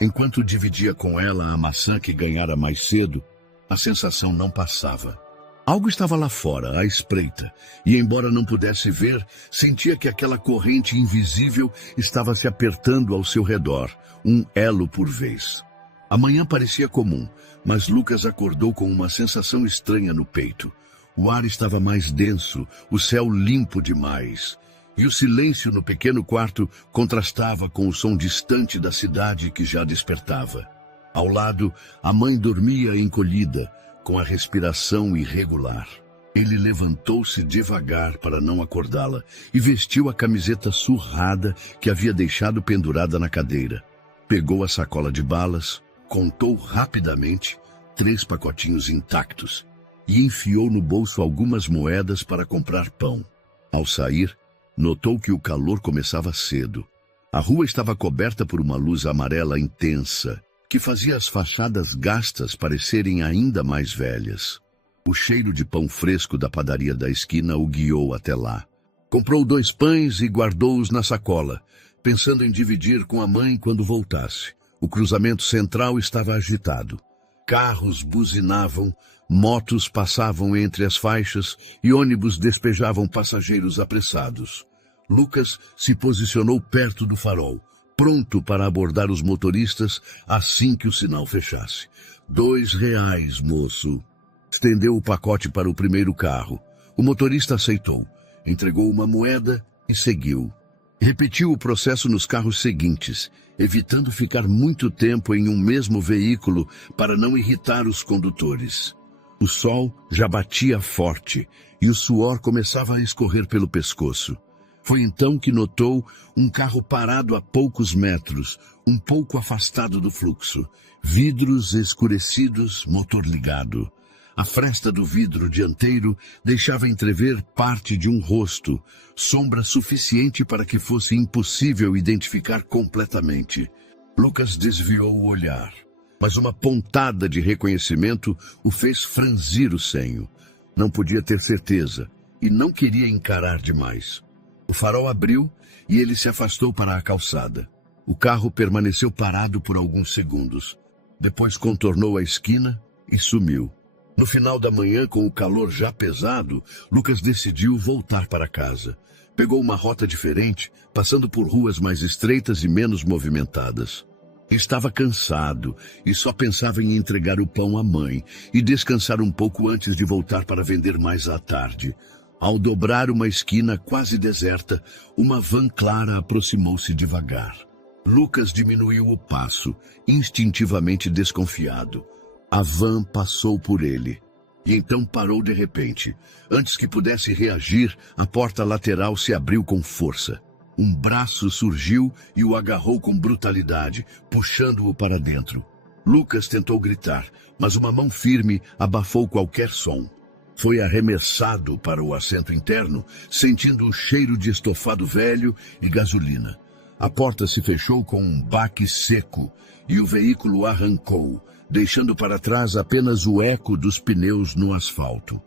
Enquanto dividia com ela a maçã que ganhara mais cedo, a sensação não passava. Algo estava lá fora, à espreita, e embora não pudesse ver, sentia que aquela corrente invisível estava se apertando ao seu redor, um elo por vez. A manhã parecia comum, mas Lucas acordou com uma sensação estranha no peito. O ar estava mais denso, o céu limpo demais. E o silêncio no pequeno quarto contrastava com o som distante da cidade que já despertava. Ao lado, a mãe dormia encolhida, com a respiração irregular. Ele levantou-se devagar para não acordá-la e vestiu a camiseta surrada que havia deixado pendurada na cadeira. Pegou a sacola de balas, contou rapidamente 3 pacotinhos intactos e enfiou no bolso algumas moedas para comprar pão. Ao sair, notou que o calor começava cedo. A rua estava coberta por uma luz amarela intensa, que fazia as fachadas gastas parecerem ainda mais velhas. O cheiro de pão fresco da padaria da esquina o guiou até lá. Comprou 2 pães e guardou-os na sacola, pensando em dividir com a mãe quando voltasse. O cruzamento central estava agitado. Carros buzinavam, motos passavam entre as faixas e ônibus despejavam passageiros apressados. Lucas se posicionou perto do farol, pronto para abordar os motoristas assim que o sinal fechasse. R$2, moço. Estendeu o pacote para o primeiro carro. O motorista aceitou, entregou uma moeda e seguiu. Repetiu o processo nos carros seguintes, evitando ficar muito tempo em um mesmo veículo para não irritar os condutores. O sol já batia forte e o suor começava a escorrer pelo pescoço. Foi então que notou um carro parado a poucos metros, um pouco afastado do fluxo. Vidros escurecidos, motor ligado. A fresta do vidro dianteiro deixava entrever parte de um rosto, sombra suficiente para que fosse impossível identificar completamente. Lucas desviou o olhar, mas uma pontada de reconhecimento o fez franzir o senho. Não podia ter certeza e não queria encarar demais. O farol abriu e ele se afastou para a calçada. O carro permaneceu parado por alguns segundos. Depois contornou a esquina e sumiu. No final da manhã, com o calor já pesado, Lucas decidiu voltar para casa. Pegou uma rota diferente, passando por ruas mais estreitas e menos movimentadas. Estava cansado e só pensava em entregar o pão à mãe e descansar um pouco antes de voltar para vender mais à tarde. Ao dobrar uma esquina quase deserta, uma van clara aproximou-se devagar. Lucas diminuiu o passo, instintivamente desconfiado. A van passou por ele. E então parou de repente. Antes que pudesse reagir, a porta lateral se abriu com força. Um braço surgiu e o agarrou com brutalidade, puxando-o para dentro. Lucas tentou gritar, mas uma mão firme abafou qualquer som. Foi arremessado para o assento interno, sentindo o cheiro de estofado velho e gasolina. A porta se fechou com um baque seco e o veículo arrancou, deixando para trás apenas o eco dos pneus no asfalto.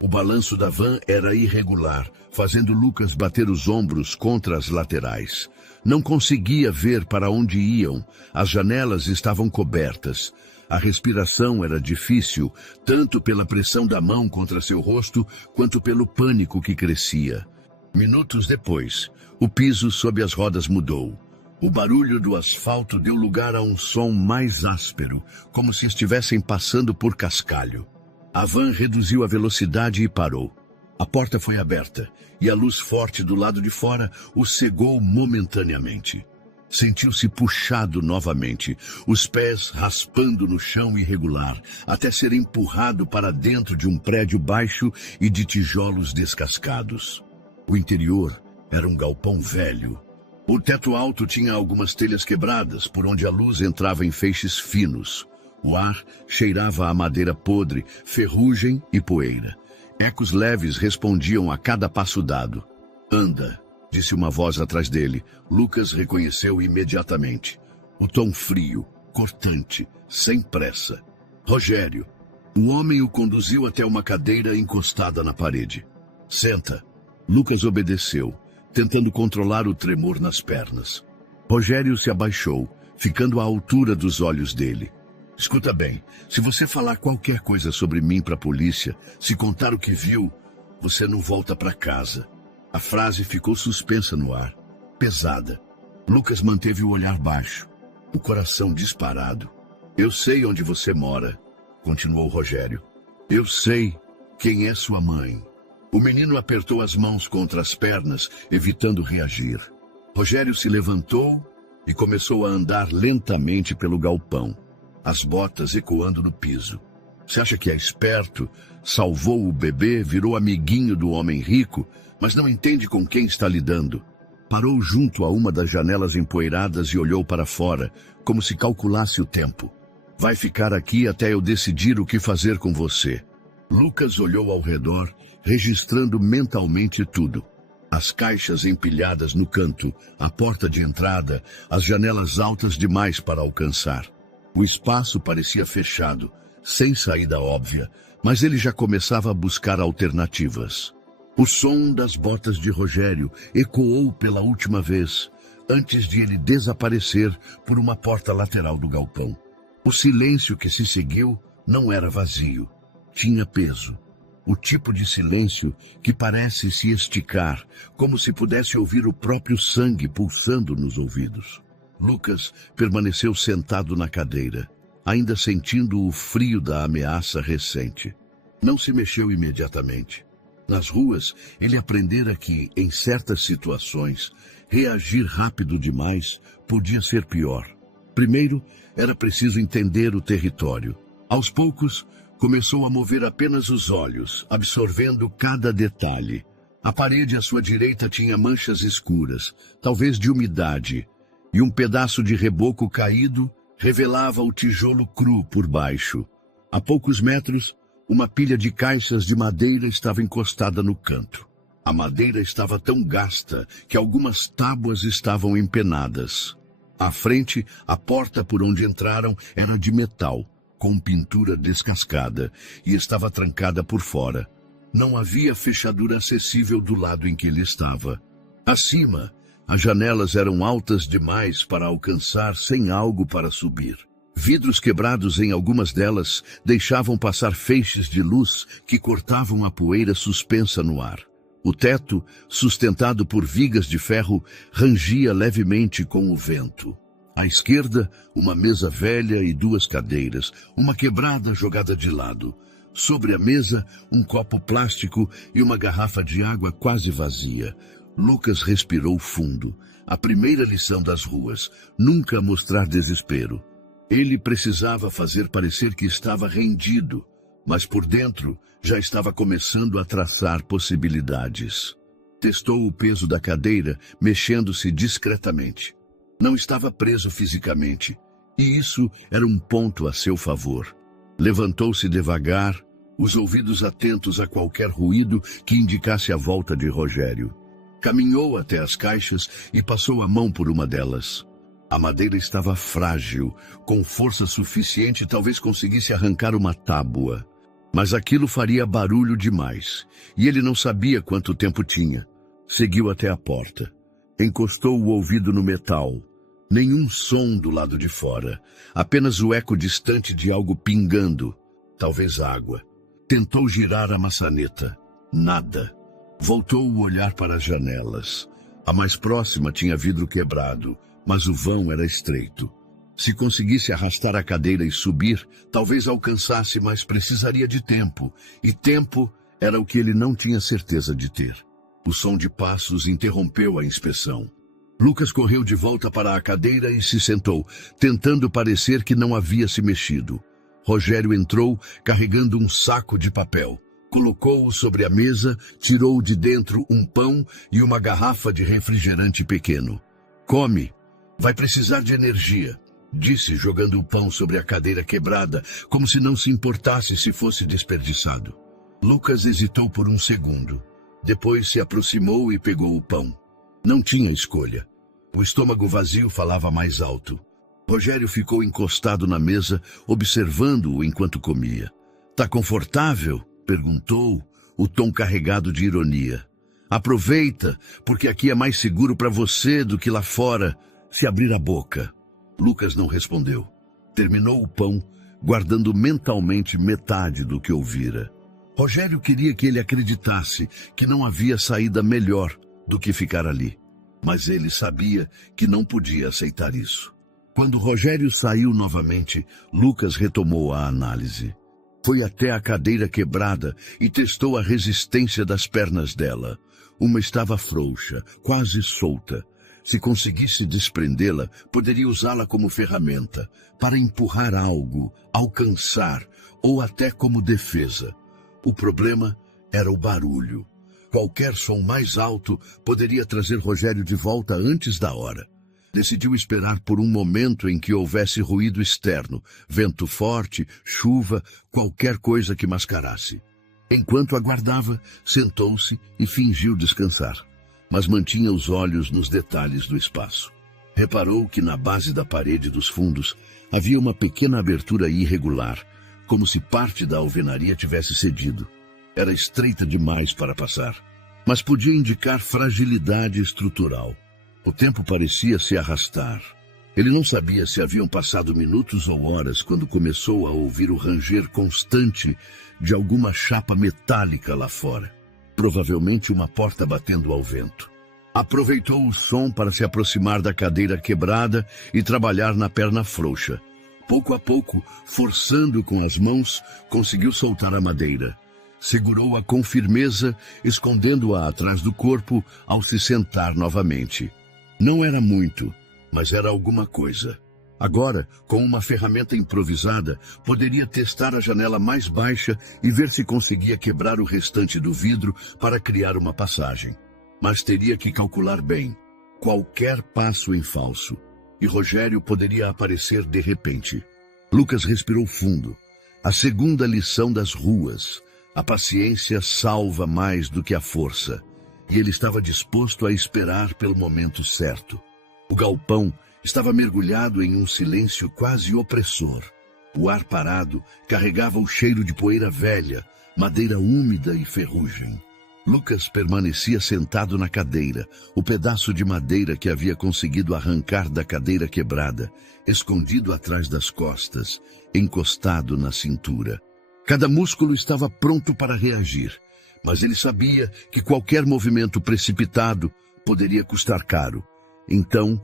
O balanço da van era irregular, fazendo Lucas bater os ombros contra as laterais. Não conseguia ver para onde iam, as janelas estavam cobertas. A respiração era difícil, tanto pela pressão da mão contra seu rosto, quanto pelo pânico que crescia. Minutos depois, o piso sob as rodas mudou. O barulho do asfalto deu lugar a um som mais áspero, como se estivessem passando por cascalho. A van reduziu a velocidade e parou. A porta foi aberta, e a luz forte do lado de fora o cegou momentaneamente. Sentiu-se puxado novamente, os pés raspando no chão irregular, até ser empurrado para dentro de um prédio baixo e de tijolos descascados. O interior era um galpão velho. O teto alto tinha algumas telhas quebradas, por onde a luz entrava em feixes finos. O ar cheirava a madeira podre, ferrugem e poeira. Ecos leves respondiam a cada passo dado. "Anda", disse uma voz atrás dele. Lucas reconheceu imediatamente. O tom frio, cortante, sem pressa. Rogério. O homem o conduziu até uma cadeira encostada na parede. "Senta." Lucas obedeceu, tentando controlar o tremor nas pernas. Rogério se abaixou, ficando à altura dos olhos dele. "Escuta bem, se você falar qualquer coisa sobre mim para a polícia, se contar o que viu, você não volta para casa." A frase ficou suspensa no ar, pesada. Lucas manteve o olhar baixo, o coração disparado. "Eu sei onde você mora", continuou Rogério. "Eu sei quem é sua mãe." O menino apertou as mãos contra as pernas, evitando reagir. Rogério se levantou e começou a andar lentamente pelo galpão, as botas ecoando no piso. "Você acha que é esperto? Salvou o bebê, virou amiguinho do homem rico, mas não entende com quem está lidando." Parou junto a uma das janelas empoeiradas e olhou para fora, como se calculasse o tempo. "Vai ficar aqui até eu decidir o que fazer com você." Lucas olhou ao redor, registrando mentalmente tudo. As caixas empilhadas no canto, a porta de entrada, as janelas altas demais para alcançar. O espaço parecia fechado, sem saída óbvia, mas ele já começava a buscar alternativas. O som das botas de Rogério ecoou pela última vez, antes de ele desaparecer por uma porta lateral do galpão. O silêncio que se seguiu não era vazio, tinha peso. O tipo de silêncio que parece se esticar, como se pudesse ouvir o próprio sangue pulsando nos ouvidos. Lucas permaneceu sentado na cadeira, ainda sentindo o frio da ameaça recente. Não se mexeu imediatamente. Nas ruas, ele aprendera que, em certas situações, reagir rápido demais podia ser pior. Primeiro, era preciso entender o território. Aos poucos, começou a mover apenas os olhos, absorvendo cada detalhe. A parede à sua direita tinha manchas escuras, talvez de umidade, e um pedaço de reboco caído revelava o tijolo cru por baixo. A poucos metros, uma pilha de caixas de madeira estava encostada no canto. A madeira estava tão gasta que algumas tábuas estavam empenadas. À frente, a porta por onde entraram era de metal, com pintura descascada, e estava trancada por fora. Não havia fechadura acessível do lado em que ele estava. Acima, as janelas eram altas demais para alcançar sem algo para subir. Vidros quebrados em algumas delas deixavam passar feixes de luz que cortavam a poeira suspensa no ar. O teto, sustentado por vigas de ferro, rangia levemente com o vento. À esquerda, uma mesa velha e 2 cadeiras, uma quebrada jogada de lado. Sobre a mesa, um copo plástico e uma garrafa de água quase vazia. Lucas respirou fundo. A primeira lição das ruas: nunca mostrar desespero. Ele precisava fazer parecer que estava rendido, mas por dentro já estava começando a traçar possibilidades. Testou o peso da cadeira, mexendo-se discretamente. Não estava preso fisicamente, e isso era um ponto a seu favor. Levantou-se devagar, os ouvidos atentos a qualquer ruído que indicasse a volta de Rogério. Caminhou até as caixas e passou a mão por uma delas. A madeira estava frágil, com força suficiente talvez conseguisse arrancar uma tábua. Mas aquilo faria barulho demais, e ele não sabia quanto tempo tinha. Seguiu até a porta. Encostou o ouvido no metal. Nenhum som do lado de fora, apenas o eco distante de algo pingando, talvez água. Tentou girar a maçaneta. Nada. Voltou o olhar para as janelas. A mais próxima tinha vidro quebrado, mas o vão era estreito. Se conseguisse arrastar a cadeira e subir, talvez alcançasse, mas precisaria de tempo. E tempo era o que ele não tinha certeza de ter. O som de passos interrompeu a inspeção. Lucas correu de volta para a cadeira e se sentou, tentando parecer que não havia se mexido. Rogério entrou, carregando um saco de papel. Colocou-o sobre a mesa, tirou de dentro um pão e uma garrafa de refrigerante pequeno. Come. Vai precisar de energia, disse, jogando o pão sobre a cadeira quebrada, como se não se importasse se fosse desperdiçado. Lucas hesitou por um segundo. Depois se aproximou e pegou o pão. Não tinha escolha. O estômago vazio falava mais alto. Rogério ficou encostado na mesa, observando-o enquanto comia. "Tá confortável?" perguntou, o tom carregado de ironia. "Aproveita, porque aqui é mais seguro para você do que lá fora, se abrir a boca." Lucas não respondeu. Terminou o pão, guardando mentalmente metade do que ouvira. Rogério queria que ele acreditasse que não havia saída melhor do que ficar ali. Mas ele sabia que não podia aceitar isso. Quando Rogério saiu novamente, Lucas retomou a análise. Foi até a cadeira quebrada e testou a resistência das pernas dela. Uma estava frouxa, quase solta. Se conseguisse desprendê-la, poderia usá-la como ferramenta, para empurrar algo, alcançar, ou até como defesa. O problema era o barulho. Qualquer som mais alto poderia trazer Rogério de volta antes da hora. Decidiu esperar por um momento em que houvesse ruído externo, vento forte, chuva, qualquer coisa que mascarasse. Enquanto aguardava, sentou-se e fingiu descansar, mas mantinha os olhos nos detalhes do espaço. Reparou que na base da parede dos fundos havia uma pequena abertura irregular, como se parte da alvenaria tivesse cedido. Era estreita demais para passar, mas podia indicar fragilidade estrutural. O tempo parecia se arrastar. Ele não sabia se haviam passado minutos ou horas quando começou a ouvir o ranger constante de alguma chapa metálica lá fora. Provavelmente uma porta batendo ao vento. Aproveitou o som para se aproximar da cadeira quebrada e trabalhar na perna frouxa. Pouco a pouco, forçando com as mãos, conseguiu soltar a madeira. Segurou-a com firmeza, escondendo-a atrás do corpo ao se sentar novamente. Não era muito, mas era alguma coisa. Agora, com uma ferramenta improvisada, poderia testar a janela mais baixa e ver se conseguia quebrar o restante do vidro para criar uma passagem. Mas teria que calcular bem. Qualquer passo em falso. E Rogério poderia aparecer de repente. Lucas respirou fundo. A segunda lição das ruas. A paciência salva mais do que a força. E ele estava disposto a esperar pelo momento certo. O galpão Estava mergulhado em um silêncio quase opressor. O ar parado carregava o cheiro de poeira velha, madeira úmida e ferrugem. Lucas permanecia sentado na cadeira, o pedaço de madeira que havia conseguido arrancar da cadeira quebrada, escondido atrás das costas, encostado na cintura. Cada músculo estava pronto para reagir, mas ele sabia que qualquer movimento precipitado poderia custar caro. Então,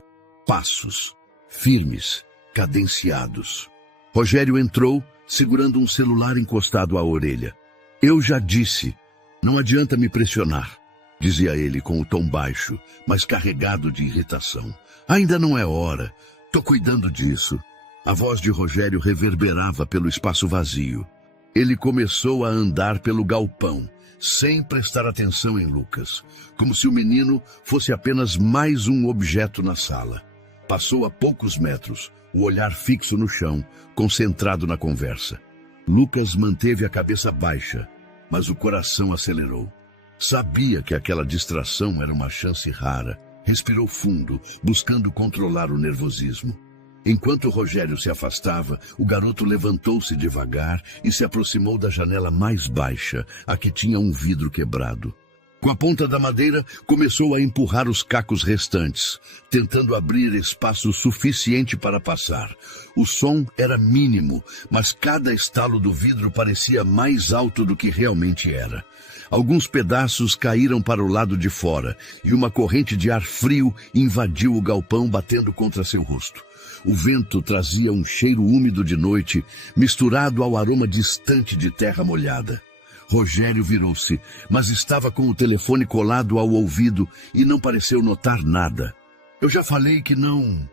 passos, firmes, cadenciados. Rogério entrou, segurando um celular encostado à orelha. Eu já disse, não adianta me pressionar, dizia ele com o tom baixo, mas carregado de irritação. Ainda não é hora, tô cuidando disso. A voz de Rogério reverberava pelo espaço vazio. Ele começou a andar pelo galpão, sem prestar atenção em Lucas, como se o menino fosse apenas mais um objeto na sala. Passou a poucos metros, o olhar fixo no chão, concentrado na conversa. Lucas manteve a cabeça baixa, mas o coração acelerou. Sabia que aquela distração era uma chance rara. Respirou fundo, buscando controlar o nervosismo. Enquanto Rogério se afastava, o garoto levantou-se devagar e se aproximou da janela mais baixa, a que tinha um vidro quebrado. Com a ponta da madeira, começou a empurrar os cacos restantes, tentando abrir espaço suficiente para passar. O som era mínimo, mas cada estalo do vidro parecia mais alto do que realmente era. Alguns pedaços caíram para o lado de fora, e uma corrente de ar frio invadiu o galpão, batendo contra seu rosto. O vento trazia um cheiro úmido de noite, misturado ao aroma distante de terra molhada. Rogério virou-se, mas estava com o telefone colado ao ouvido e não pareceu notar nada. Eu já falei que não...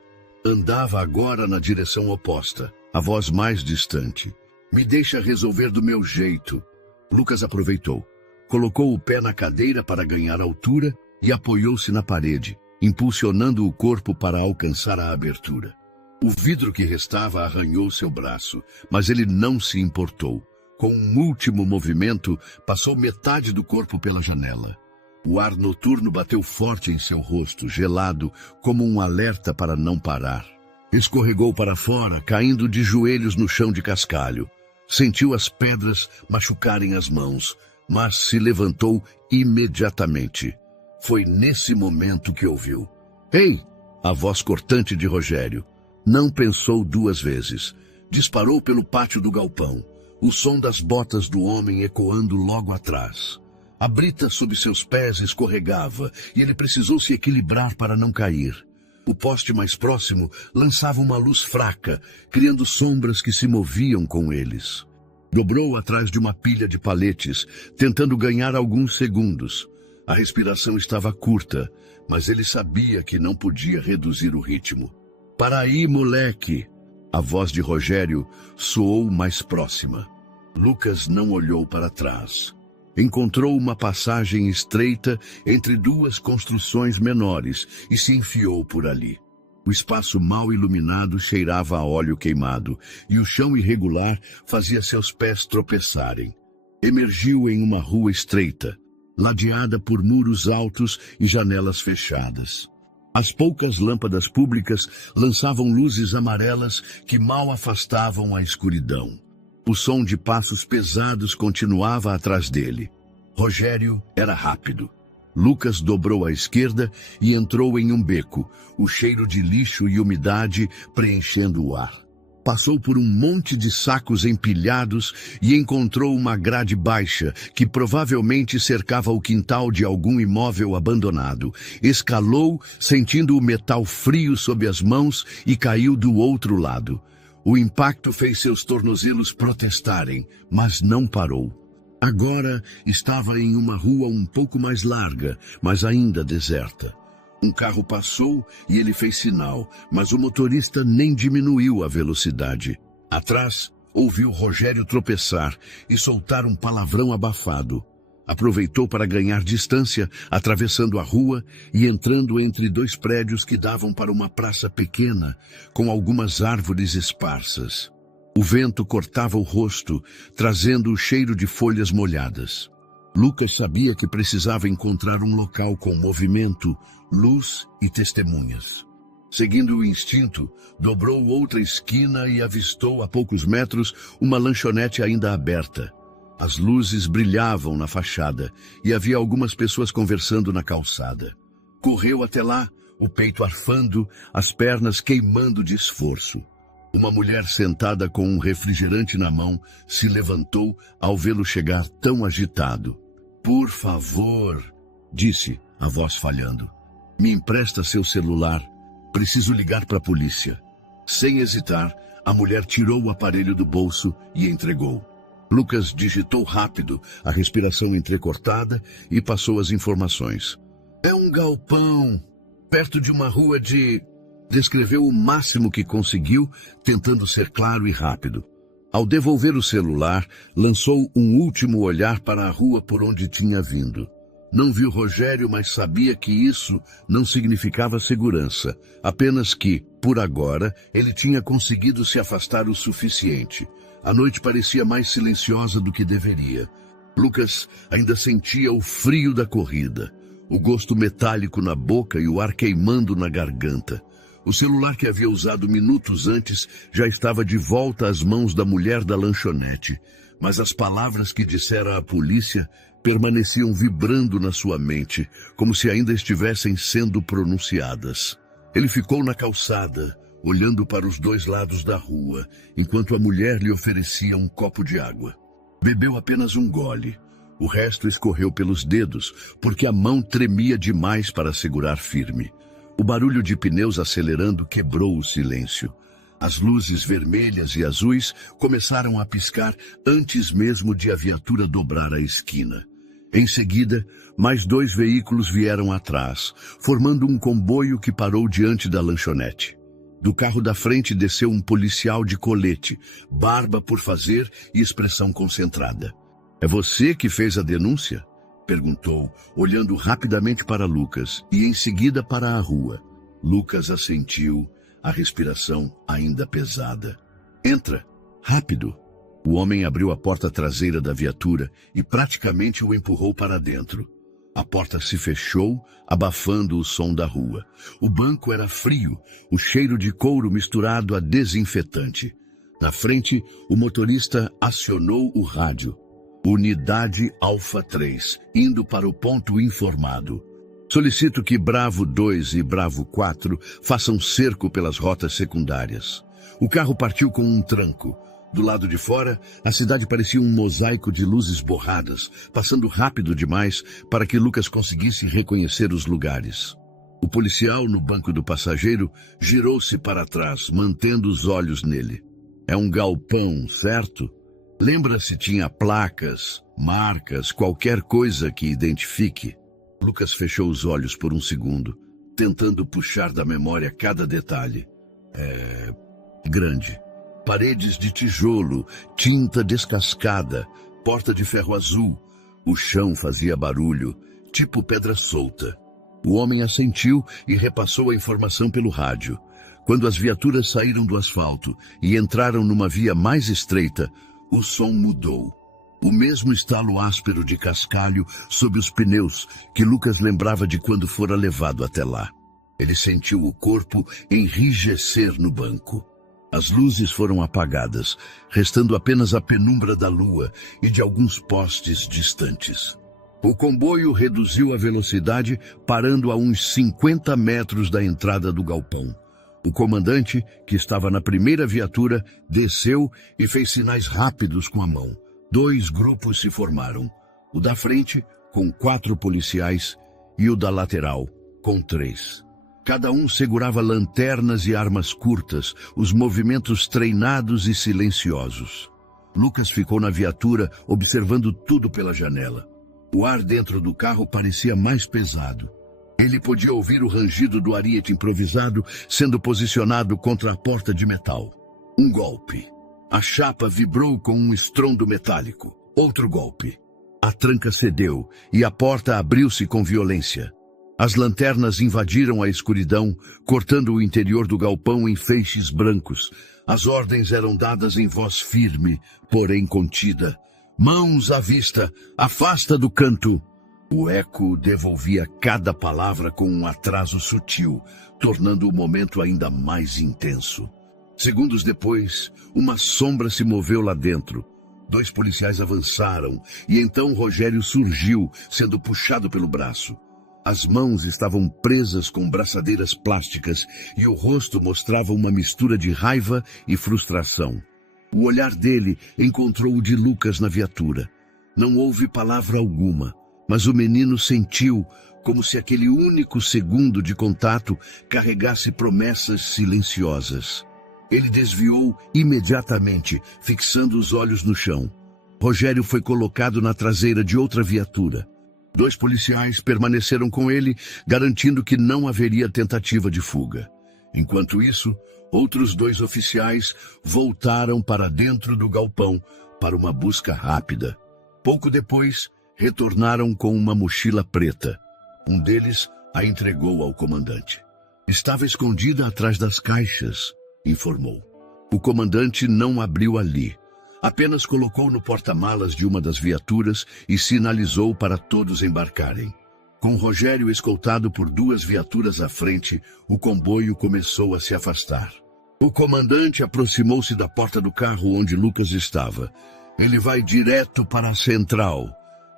Andava agora na direção oposta, a voz mais distante. Me deixa resolver do meu jeito. Lucas aproveitou. Colocou o pé na cadeira para ganhar altura e apoiou-se na parede, impulsionando o corpo para alcançar a abertura. O vidro que restava arranhou seu braço, mas ele não se importou. Com um último movimento, passou metade do corpo pela janela. O ar noturno bateu forte em seu rosto, gelado, como um alerta para não parar. Escorregou para fora, caindo de joelhos no chão de cascalho. Sentiu as pedras machucarem as mãos, mas se levantou imediatamente. Foi nesse momento que ouviu. Ei! A voz cortante de Rogério. Não pensou duas vezes. Disparou pelo pátio do galpão. O som das botas do homem ecoando logo atrás. A brita sob seus pés escorregava e ele precisou se equilibrar para não cair. O poste mais próximo lançava uma luz fraca, criando sombras que se moviam com eles. Dobrou atrás de uma pilha de paletes, tentando ganhar alguns segundos. A respiração estava curta, mas ele sabia que não podia reduzir o ritmo. Para aí, moleque! A voz de Rogério soou mais próxima. Lucas não olhou para trás. Encontrou uma passagem estreita entre duas construções menores e se enfiou por ali. O espaço mal iluminado cheirava a óleo queimado e o chão irregular fazia seus pés tropeçarem. Emergiu em uma rua estreita, ladeada por muros altos e janelas fechadas. As poucas lâmpadas públicas lançavam luzes amarelas que mal afastavam a escuridão. O som de passos pesados continuava atrás dele. Rogério era rápido. Lucas dobrou à esquerda e entrou em um beco, o cheiro de lixo e umidade preenchendo o ar. Passou por um monte de sacos empilhados e encontrou uma grade baixa que provavelmente cercava o quintal de algum imóvel abandonado. Escalou, sentindo o metal frio sob as mãos e caiu do outro lado. O impacto fez seus tornozelos protestarem, mas não parou. Agora estava em uma rua um pouco mais larga, mas ainda deserta. Um carro passou e ele fez sinal, mas o motorista nem diminuiu a velocidade. Atrás, ouviu Rogério tropeçar e soltar um palavrão abafado. Aproveitou para ganhar distância, atravessando a rua e entrando entre dois prédios que davam para uma praça pequena, com algumas árvores esparsas. O vento cortava o rosto, trazendo o cheiro de folhas molhadas. Lucas sabia que precisava encontrar um local com movimento, luz e testemunhas. Seguindo o instinto, dobrou outra esquina e avistou a poucos metros uma lanchonete ainda aberta. As luzes brilhavam na fachada e havia algumas pessoas conversando na calçada. Correu até lá, o peito arfando, as pernas queimando de esforço. Uma mulher sentada com um refrigerante na mão se levantou ao vê-lo chegar tão agitado. "Por favor", disse, a voz falhando. "Me empresta seu celular. Preciso ligar para a polícia." Sem hesitar, a mulher tirou o aparelho do bolso e entregou. Lucas digitou rápido, a respiração entrecortada, e passou as informações. "É um galpão, perto de uma rua de..." Descreveu o máximo que conseguiu, tentando ser claro e rápido. Ao devolver o celular, lançou um último olhar para a rua por onde tinha vindo. Não viu Rogério, mas sabia que isso não significava segurança, apenas que, por agora, ele tinha conseguido se afastar o suficiente. A noite parecia mais silenciosa do que deveria. Lucas ainda sentia o frio da corrida, o gosto metálico na boca e o ar queimando na garganta. O celular que havia usado minutos antes já estava de volta às mãos da mulher da lanchonete, mas as palavras que dissera à polícia permaneciam vibrando na sua mente, como se ainda estivessem sendo pronunciadas. Ele ficou na calçada, olhando para os dois lados da rua, enquanto a mulher lhe oferecia um copo de água. Bebeu apenas um gole. O resto escorreu pelos dedos, porque a mão tremia demais para segurar firme. O barulho de pneus acelerando quebrou o silêncio. As luzes vermelhas e azuis começaram a piscar antes mesmo de a viatura dobrar a esquina. Em seguida, mais 2 veículos vieram atrás, formando um comboio que parou diante da lanchonete. Do carro da frente desceu um policial de colete, barba por fazer e expressão concentrada. "É você que fez a denúncia?" perguntou, olhando rapidamente para Lucas e em seguida para a rua. Lucas assentiu, a respiração ainda pesada. "Entra, rápido." O homem abriu a porta traseira da viatura e praticamente o empurrou para dentro. A porta se fechou, abafando o som da rua. O banco era frio, o cheiro de couro misturado a desinfetante. Na frente, o motorista acionou o rádio. "Unidade Alfa 3, indo para o ponto informado. Solicito que Bravo 2 e Bravo 4 façam cerco pelas rotas secundárias." O carro partiu com um tranco. Do lado de fora, a cidade parecia um mosaico de luzes borradas, passando rápido demais para que Lucas conseguisse reconhecer os lugares. O policial, no banco do passageiro, girou-se para trás, mantendo os olhos nele. "É um galpão, certo? Lembra se tinha placas, marcas, qualquer coisa que identifique?" Lucas fechou os olhos por um segundo, tentando puxar da memória cada detalhe. "É grande. Paredes de tijolo, tinta descascada, porta de ferro azul. O chão fazia barulho, tipo pedra solta." O homem assentiu e repassou a informação pelo rádio. Quando as viaturas saíram do asfalto e entraram numa via mais estreita, o som mudou. O mesmo estalo áspero de cascalho sob os pneus que Lucas lembrava de quando fora levado até lá. Ele sentiu o corpo enrijecer no banco. As luzes foram apagadas, restando apenas a penumbra da lua e de alguns postes distantes. O comboio reduziu a velocidade, parando a uns 50 metros da entrada do galpão. O comandante, que estava na primeira viatura, desceu e fez sinais rápidos com a mão. 2 grupos se formaram. O da frente, com 4 policiais, e o da lateral, com 3. Cada um segurava lanternas e armas curtas, os movimentos treinados e silenciosos. Lucas ficou na viatura, observando tudo pela janela. O ar dentro do carro parecia mais pesado. Ele podia ouvir o rangido do ariete improvisado sendo posicionado contra a porta de metal. Um golpe. A chapa vibrou com um estrondo metálico. Outro golpe. A tranca cedeu e a porta abriu-se com violência. As lanternas invadiram a escuridão, cortando o interior do galpão em feixes brancos. As ordens eram dadas em voz firme, porém contida. "Mãos à vista! Afasta do canto!" O eco devolvia cada palavra com um atraso sutil, tornando o momento ainda mais intenso. Segundos depois, uma sombra se moveu lá dentro. 2 policiais avançaram, e então Rogério surgiu, sendo puxado pelo braço. As mãos estavam presas com braçadeiras plásticas, e o rosto mostrava uma mistura de raiva e frustração. O olhar dele encontrou o de Lucas na viatura. Não houve palavra alguma, mas o menino sentiu como se aquele único segundo de contato carregasse promessas silenciosas. Ele desviou imediatamente, fixando os olhos no chão. Rogério foi colocado na traseira de outra viatura. 2 policiais permaneceram com ele, garantindo que não haveria tentativa de fuga. Enquanto isso, outros 2 oficiais voltaram para dentro do galpão para uma busca rápida. Pouco depois, retornaram com uma mochila preta. Um deles a entregou ao comandante. Estava escondida atrás das caixas, informou. O comandante não abriu ali. Apenas colocou no porta-malas de uma das viaturas e sinalizou para todos embarcarem. Com Rogério escoltado por 2 viaturas à frente, o comboio começou a se afastar. O comandante aproximou-se da porta do carro onde Lucas estava. Ele vai direto para a central.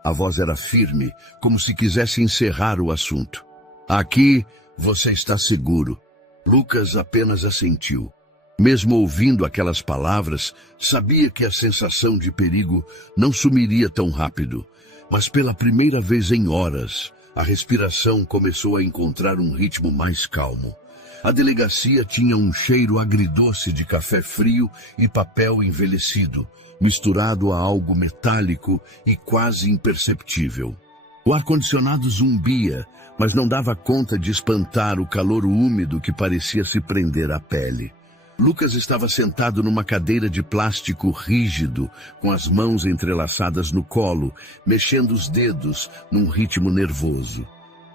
A voz era firme, como se quisesse encerrar o assunto. Aqui você está seguro. Lucas apenas assentiu. Mesmo ouvindo aquelas palavras, sabia que a sensação de perigo não sumiria tão rápido. Mas pela primeira vez em horas, a respiração começou a encontrar um ritmo mais calmo. A delegacia tinha um cheiro agridoce de café frio e papel envelhecido, misturado a algo metálico e quase imperceptível. O ar-condicionado zumbia, mas não dava conta de espantar o calor úmido que parecia se prender à pele. Lucas estava sentado numa cadeira de plástico rígido, com as mãos entrelaçadas no colo, mexendo os dedos num ritmo nervoso.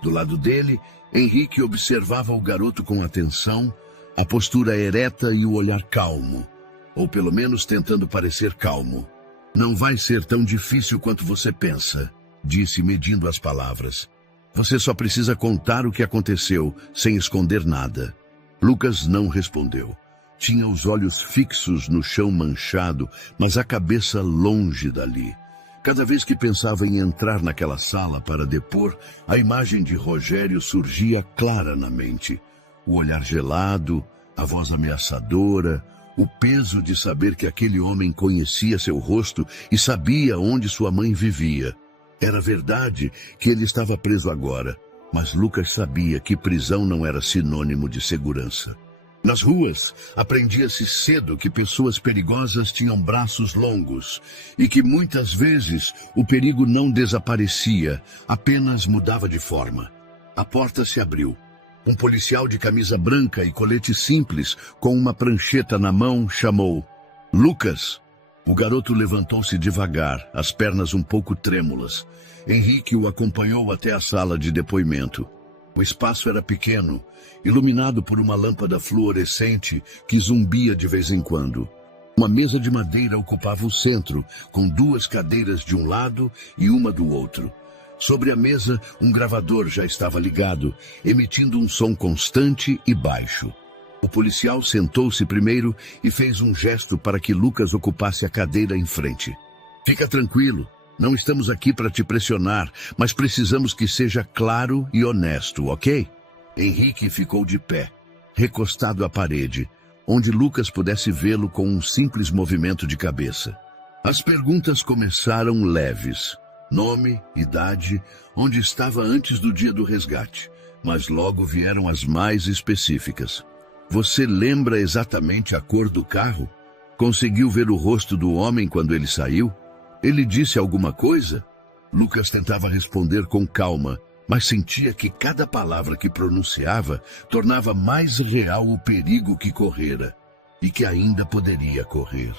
Do lado dele, Henrique observava o garoto com atenção, a postura ereta e o olhar calmo, ou pelo menos tentando parecer calmo. Não vai ser tão difícil quanto você pensa, disse medindo as palavras. Você só precisa contar o que aconteceu, sem esconder nada. Lucas não respondeu. Tinha os olhos fixos no chão manchado, mas a cabeça longe dali. Cada vez que pensava em entrar naquela sala para depor, a imagem de Rogério surgia clara na mente. O olhar gelado, a voz ameaçadora, o peso de saber que aquele homem conhecia seu rosto e sabia onde sua mãe vivia. Era verdade que ele estava preso agora, mas Lucas sabia que prisão não era sinônimo de segurança. Nas ruas, aprendia-se cedo que pessoas perigosas tinham braços longos e que muitas vezes o perigo não desaparecia, apenas mudava de forma. A porta se abriu. Um policial de camisa branca e colete simples, com uma prancheta na mão, chamou: Lucas! O garoto levantou-se devagar, as pernas um pouco trêmulas. Henrique o acompanhou até a sala de depoimento. O espaço era pequeno, iluminado por uma lâmpada fluorescente que zumbia de vez em quando. Uma mesa de madeira ocupava o centro, com 2 cadeiras de um lado e uma do outro. Sobre a mesa, um gravador já estava ligado, emitindo um som constante e baixo. O policial sentou-se primeiro e fez um gesto para que Lucas ocupasse a cadeira em frente. Fica tranquilo. Não estamos aqui para te pressionar, mas precisamos que seja claro e honesto, ok? Henrique ficou de pé, recostado à parede, onde Lucas pudesse vê-lo com um simples movimento de cabeça. As perguntas começaram leves. Nome, idade, onde estava antes do dia do resgate, mas logo vieram as mais específicas. Você lembra exatamente a cor do carro? Conseguiu ver o rosto do homem quando ele saiu? Ele disse alguma coisa? Lucas tentava responder com calma, mas sentia que cada palavra que pronunciava tornava mais real o perigo que correra e que ainda poderia correr.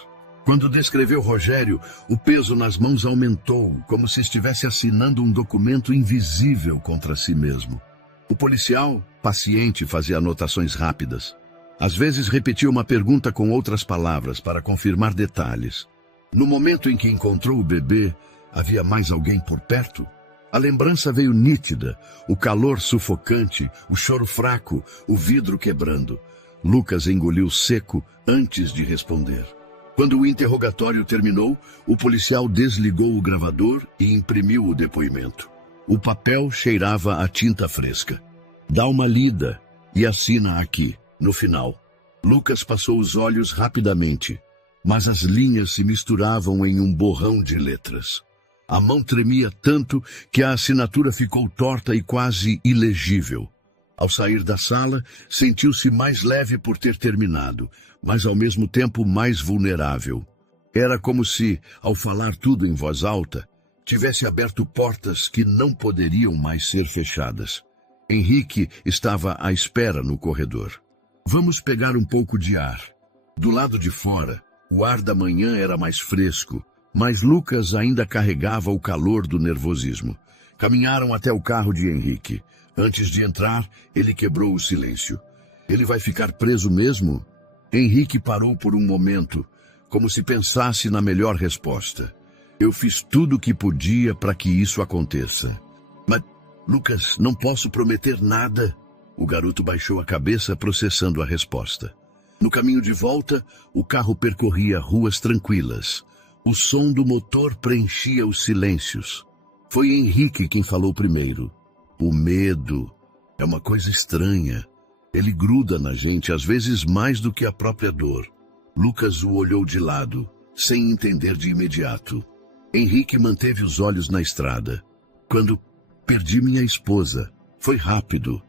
Quando descreveu Rogério, o peso nas mãos aumentou, como se estivesse assinando um documento invisível contra si mesmo. O policial, paciente, fazia anotações rápidas. Às vezes repetia uma pergunta com outras palavras para confirmar detalhes. No momento em que encontrou o bebê, havia mais alguém por perto? A lembrança veio nítida, o calor sufocante, o choro fraco, o vidro quebrando. Lucas engoliu seco antes de responder. Quando o interrogatório terminou, o policial desligou o gravador e imprimiu o depoimento. O papel cheirava a tinta fresca. Dá uma lida e assina aqui, no final. Lucas passou os olhos rapidamente, mas as linhas se misturavam em um borrão de letras. A mão tremia tanto que a assinatura ficou torta e quase ilegível. Ao sair da sala, sentiu-se mais leve por ter terminado, mas ao mesmo tempo mais vulnerável. Era como se, ao falar tudo em voz alta, tivesse aberto portas que não poderiam mais ser fechadas. Henrique estava à espera no corredor. Vamos pegar um pouco de ar. Do lado de fora, o ar da manhã era mais fresco, mas Lucas ainda carregava o calor do nervosismo. Caminharam até o carro de Henrique. Antes de entrar, ele quebrou o silêncio. Ele vai ficar preso mesmo? Henrique parou por um momento, como se pensasse na melhor resposta. Eu fiz tudo o que podia para que isso aconteça. Mas, Lucas, não posso prometer nada. O garoto baixou a cabeça, processando a resposta. No caminho de volta, o carro percorria ruas tranquilas. O som do motor preenchia os silêncios. Foi Henrique quem falou primeiro. O medo é uma coisa estranha. Ele gruda na gente, às vezes mais do que a própria dor. Lucas o olhou de lado, sem entender de imediato. Henrique manteve os olhos na estrada. Quando perdi minha esposa, foi rápido.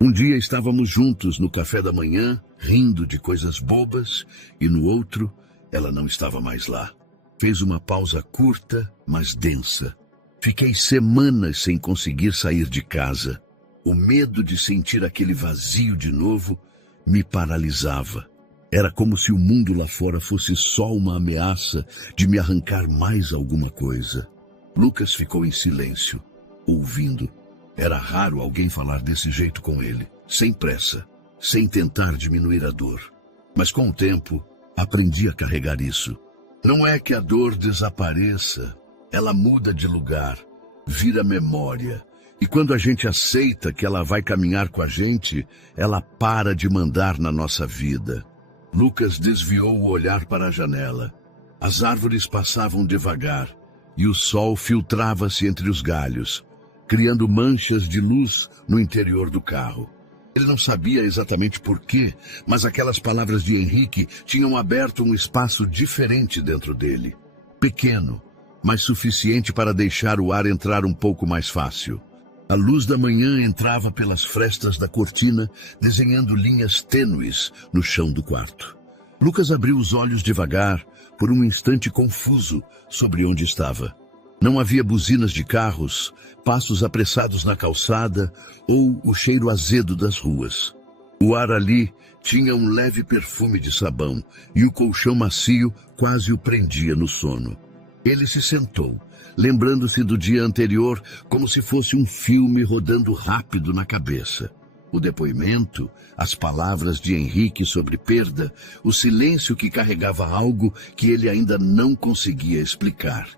Um dia estávamos juntos no café da manhã, rindo de coisas bobas, e no outro, ela não estava mais lá. Fez uma pausa curta, mas densa. Fiquei semanas sem conseguir sair de casa. O medo de sentir aquele vazio de novo me paralisava. Era como se o mundo lá fora fosse só uma ameaça de me arrancar mais alguma coisa. Lucas ficou em silêncio, ouvindo. Era raro alguém falar desse jeito com ele, sem pressa, sem tentar diminuir a dor. Mas com o tempo, aprendi a carregar isso. Não é que a dor desapareça, ela muda de lugar, vira memória. E quando a gente aceita que ela vai caminhar com a gente, ela para de mandar na nossa vida. Lucas desviou o olhar para a janela. As árvores passavam devagar e o sol filtrava-se entre os galhos, criando manchas de luz no interior do carro. Ele não sabia exatamente por quê, mas aquelas palavras de Henrique tinham aberto um espaço diferente dentro dele. Pequeno, mas suficiente para deixar o ar entrar um pouco mais fácil. A luz da manhã entrava pelas frestas da cortina, desenhando linhas tênues no chão do quarto. Lucas abriu os olhos devagar, por um instante confuso sobre onde estava. Não havia buzinas de carros, passos apressados na calçada ou o cheiro azedo das ruas. O ar ali tinha um leve perfume de sabão e o colchão macio quase o prendia no sono. Ele se sentou, lembrando-se do dia anterior como se fosse um filme rodando rápido na cabeça. O depoimento, as palavras de Henrique sobre perda, o silêncio que carregava algo que ele ainda não conseguia explicar.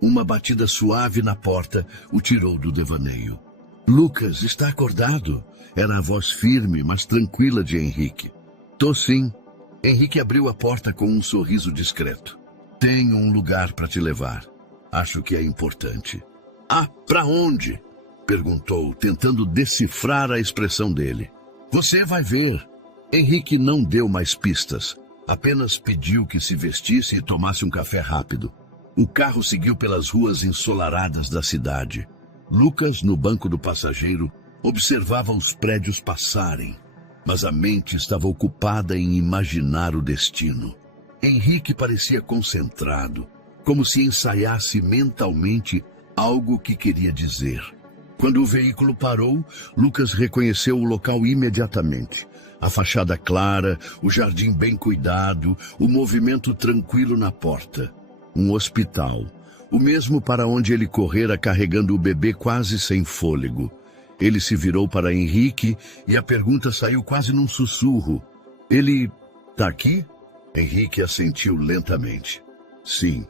Uma batida suave na porta o tirou do devaneio. Lucas, está acordado? Era a voz firme, mas tranquila de Henrique. Tô sim. Henrique abriu a porta com um sorriso discreto. Tenho um lugar para te levar. Acho que é importante. Ah, para onde? Perguntou, tentando decifrar a expressão dele. Você vai ver. Henrique não deu mais pistas. Apenas pediu que se vestisse e tomasse um café rápido. O carro seguiu pelas ruas ensolaradas da cidade. Lucas, no banco do passageiro, observava os prédios passarem, mas a mente estava ocupada em imaginar o destino. Henrique parecia concentrado, como se ensaiasse mentalmente algo que queria dizer. Quando o veículo parou, Lucas reconheceu o local imediatamente. A fachada clara, o jardim bem cuidado, o movimento tranquilo na porta. Um hospital, o mesmo para onde ele correra carregando o bebê quase sem fôlego. Ele se virou para Henrique e a pergunta saiu quase num sussurro. Ele tá aqui? Henrique assentiu lentamente. Sim,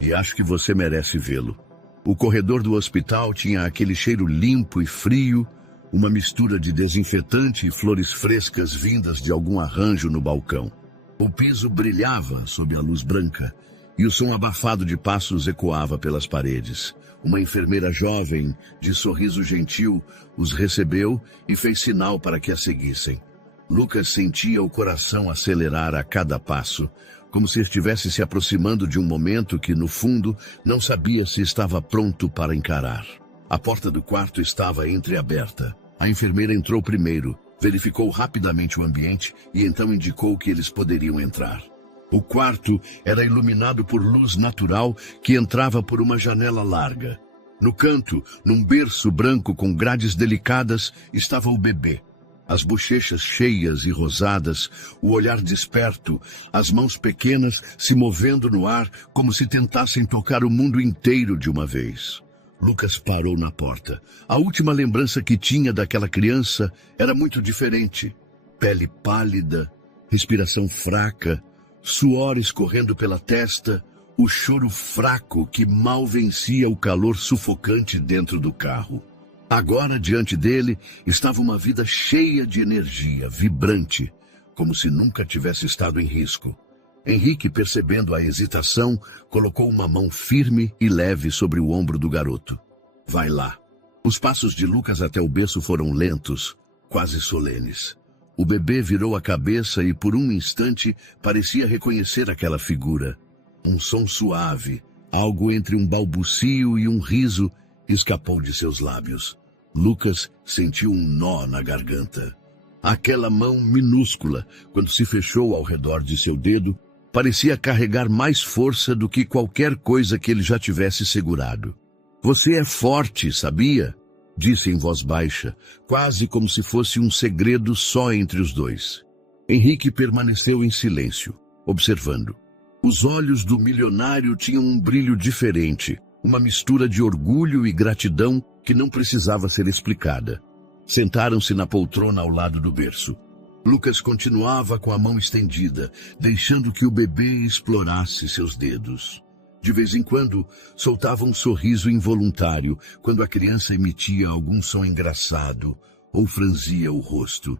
e acho que você merece vê-lo. O corredor do hospital tinha aquele cheiro limpo e frio, uma mistura de desinfetante e flores frescas vindas de algum arranjo no balcão. O piso brilhava sob a luz branca e o som abafado de passos ecoava pelas paredes. Uma enfermeira jovem, de sorriso gentil, os recebeu e fez sinal para que a seguissem. Lucas sentia o coração acelerar a cada passo, como se estivesse se aproximando de um momento que, no fundo, não sabia se estava pronto para encarar. A porta do quarto estava entreaberta. A enfermeira entrou primeiro, verificou rapidamente o ambiente e então indicou que eles poderiam entrar. O quarto era iluminado por luz natural que entrava por uma janela larga. No canto, num berço branco com grades delicadas, estava o bebê. As bochechas cheias e rosadas, o olhar desperto, as mãos pequenas se movendo no ar como se tentassem tocar o mundo inteiro de uma vez. Lucas parou na porta. A última lembrança que tinha daquela criança era muito diferente. Pele pálida, respiração fraca, suor escorrendo pela testa, o choro fraco que mal vencia o calor sufocante dentro do carro. Agora, diante dele, estava uma vida cheia de energia, vibrante, como se nunca tivesse estado em risco. Henrique, percebendo a hesitação, colocou uma mão firme e leve sobre o ombro do garoto. Vai lá. Os passos de Lucas até o berço foram lentos, quase solenes. O bebê virou a cabeça e, por um instante, parecia reconhecer aquela figura. Um som suave, algo entre um balbucio e um riso, escapou de seus lábios. Lucas sentiu um nó na garganta. Aquela mão minúscula, quando se fechou ao redor de seu dedo, parecia carregar mais força do que qualquer coisa que ele já tivesse segurado. Você é forte, sabia? Disse em voz baixa, quase como se fosse um segredo só entre os dois. Henrique permaneceu em silêncio, observando. Os olhos do milionário tinham um brilho diferente, uma mistura de orgulho e gratidão que não precisava ser explicada. Sentaram-se na poltrona ao lado do berço. Lucas continuava com a mão estendida, deixando que o bebê explorasse seus dedos. De vez em quando, soltava um sorriso involuntário quando a criança emitia algum som engraçado ou franzia o rosto.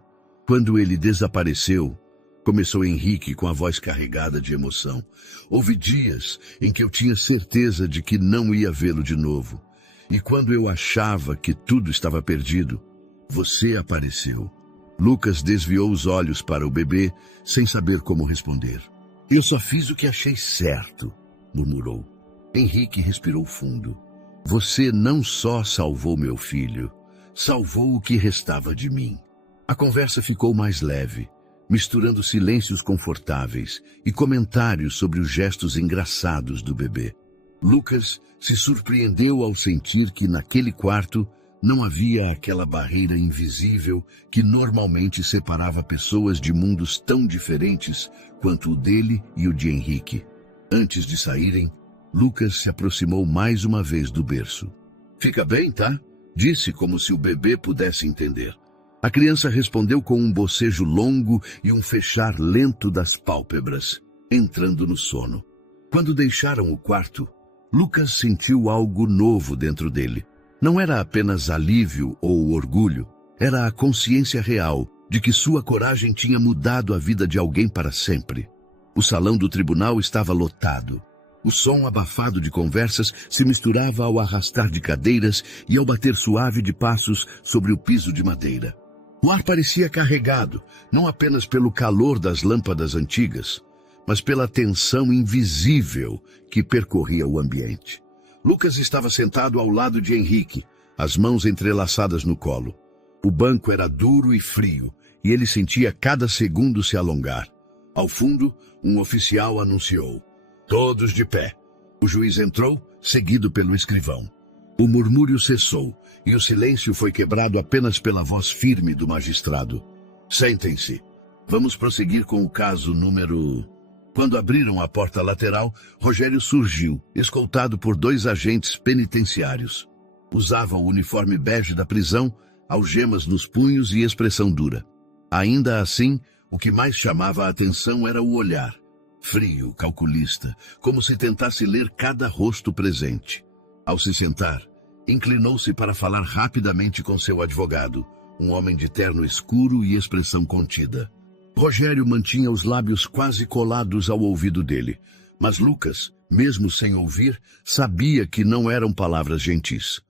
Quando ele desapareceu, começou Henrique com a voz carregada de emoção. Houve dias em que eu tinha certeza de que não ia vê-lo de novo. E quando eu achava que tudo estava perdido, você apareceu. Lucas desviou os olhos para o bebê, sem saber como responder. Eu só fiz o que achei certo, murmurou. Henrique respirou fundo. Você não só salvou meu filho, salvou o que restava de mim. A conversa ficou mais leve, misturando silêncios confortáveis e comentários sobre os gestos engraçados do bebê. Lucas se surpreendeu ao sentir que naquele quarto não havia aquela barreira invisível que normalmente separava pessoas de mundos tão diferentes quanto o dele e o de Henrique. Antes de saírem, Lucas se aproximou mais uma vez do berço. Fica bem, tá? Disse como se o bebê pudesse entender. A criança respondeu com um bocejo longo e um fechar lento das pálpebras, entrando no sono. Quando deixaram o quarto, Lucas sentiu algo novo dentro dele. Não era apenas alívio ou orgulho, era a consciência real de que sua coragem tinha mudado a vida de alguém para sempre. O salão do tribunal estava lotado. O som abafado de conversas se misturava ao arrastar de cadeiras e ao bater suave de passos sobre o piso de madeira. O ar parecia carregado, não apenas pelo calor das lâmpadas antigas, mas pela tensão invisível que percorria o ambiente. Lucas estava sentado ao lado de Henrique, as mãos entrelaçadas no colo. O banco era duro e frio, e ele sentia cada segundo se alongar. Ao fundo, um oficial anunciou: "Todos de pé." O juiz entrou, seguido pelo escrivão. O murmúrio cessou, e o silêncio foi quebrado apenas pela voz firme do magistrado. "Sentem-se. Vamos prosseguir com o caso número..." Quando abriram a porta lateral, Rogério surgiu, escoltado por 2 agentes penitenciários. Usava o uniforme bege da prisão, algemas nos punhos e expressão dura. Ainda assim, o que mais chamava a atenção era o olhar. Frio, calculista, como se tentasse ler cada rosto presente. Ao se sentar, inclinou-se para falar rapidamente com seu advogado, um homem de terno escuro e expressão contida. Rogério mantinha os lábios quase colados ao ouvido dele, mas Lucas, mesmo sem ouvir, sabia que não eram palavras gentis.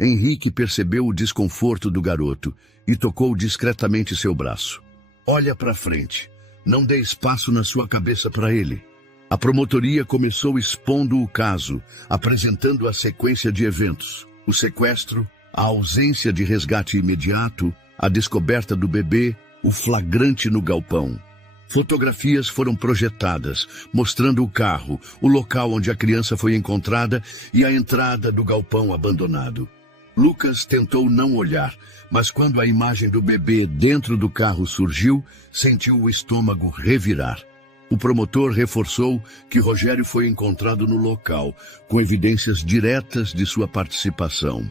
Henrique percebeu o desconforto do garoto e tocou discretamente seu braço. Olha para frente. Não dê espaço na sua cabeça para ele. A promotoria começou expondo o caso, apresentando a sequência de eventos: o sequestro, a ausência de resgate imediato, a descoberta do bebê, o flagrante no galpão. Fotografias foram projetadas, mostrando o carro, o local onde a criança foi encontrada e a entrada do galpão abandonado. Lucas tentou não olhar, mas quando a imagem do bebê dentro do carro surgiu, sentiu o estômago revirar. O promotor reforçou que Rogério foi encontrado no local, com evidências diretas de sua participação.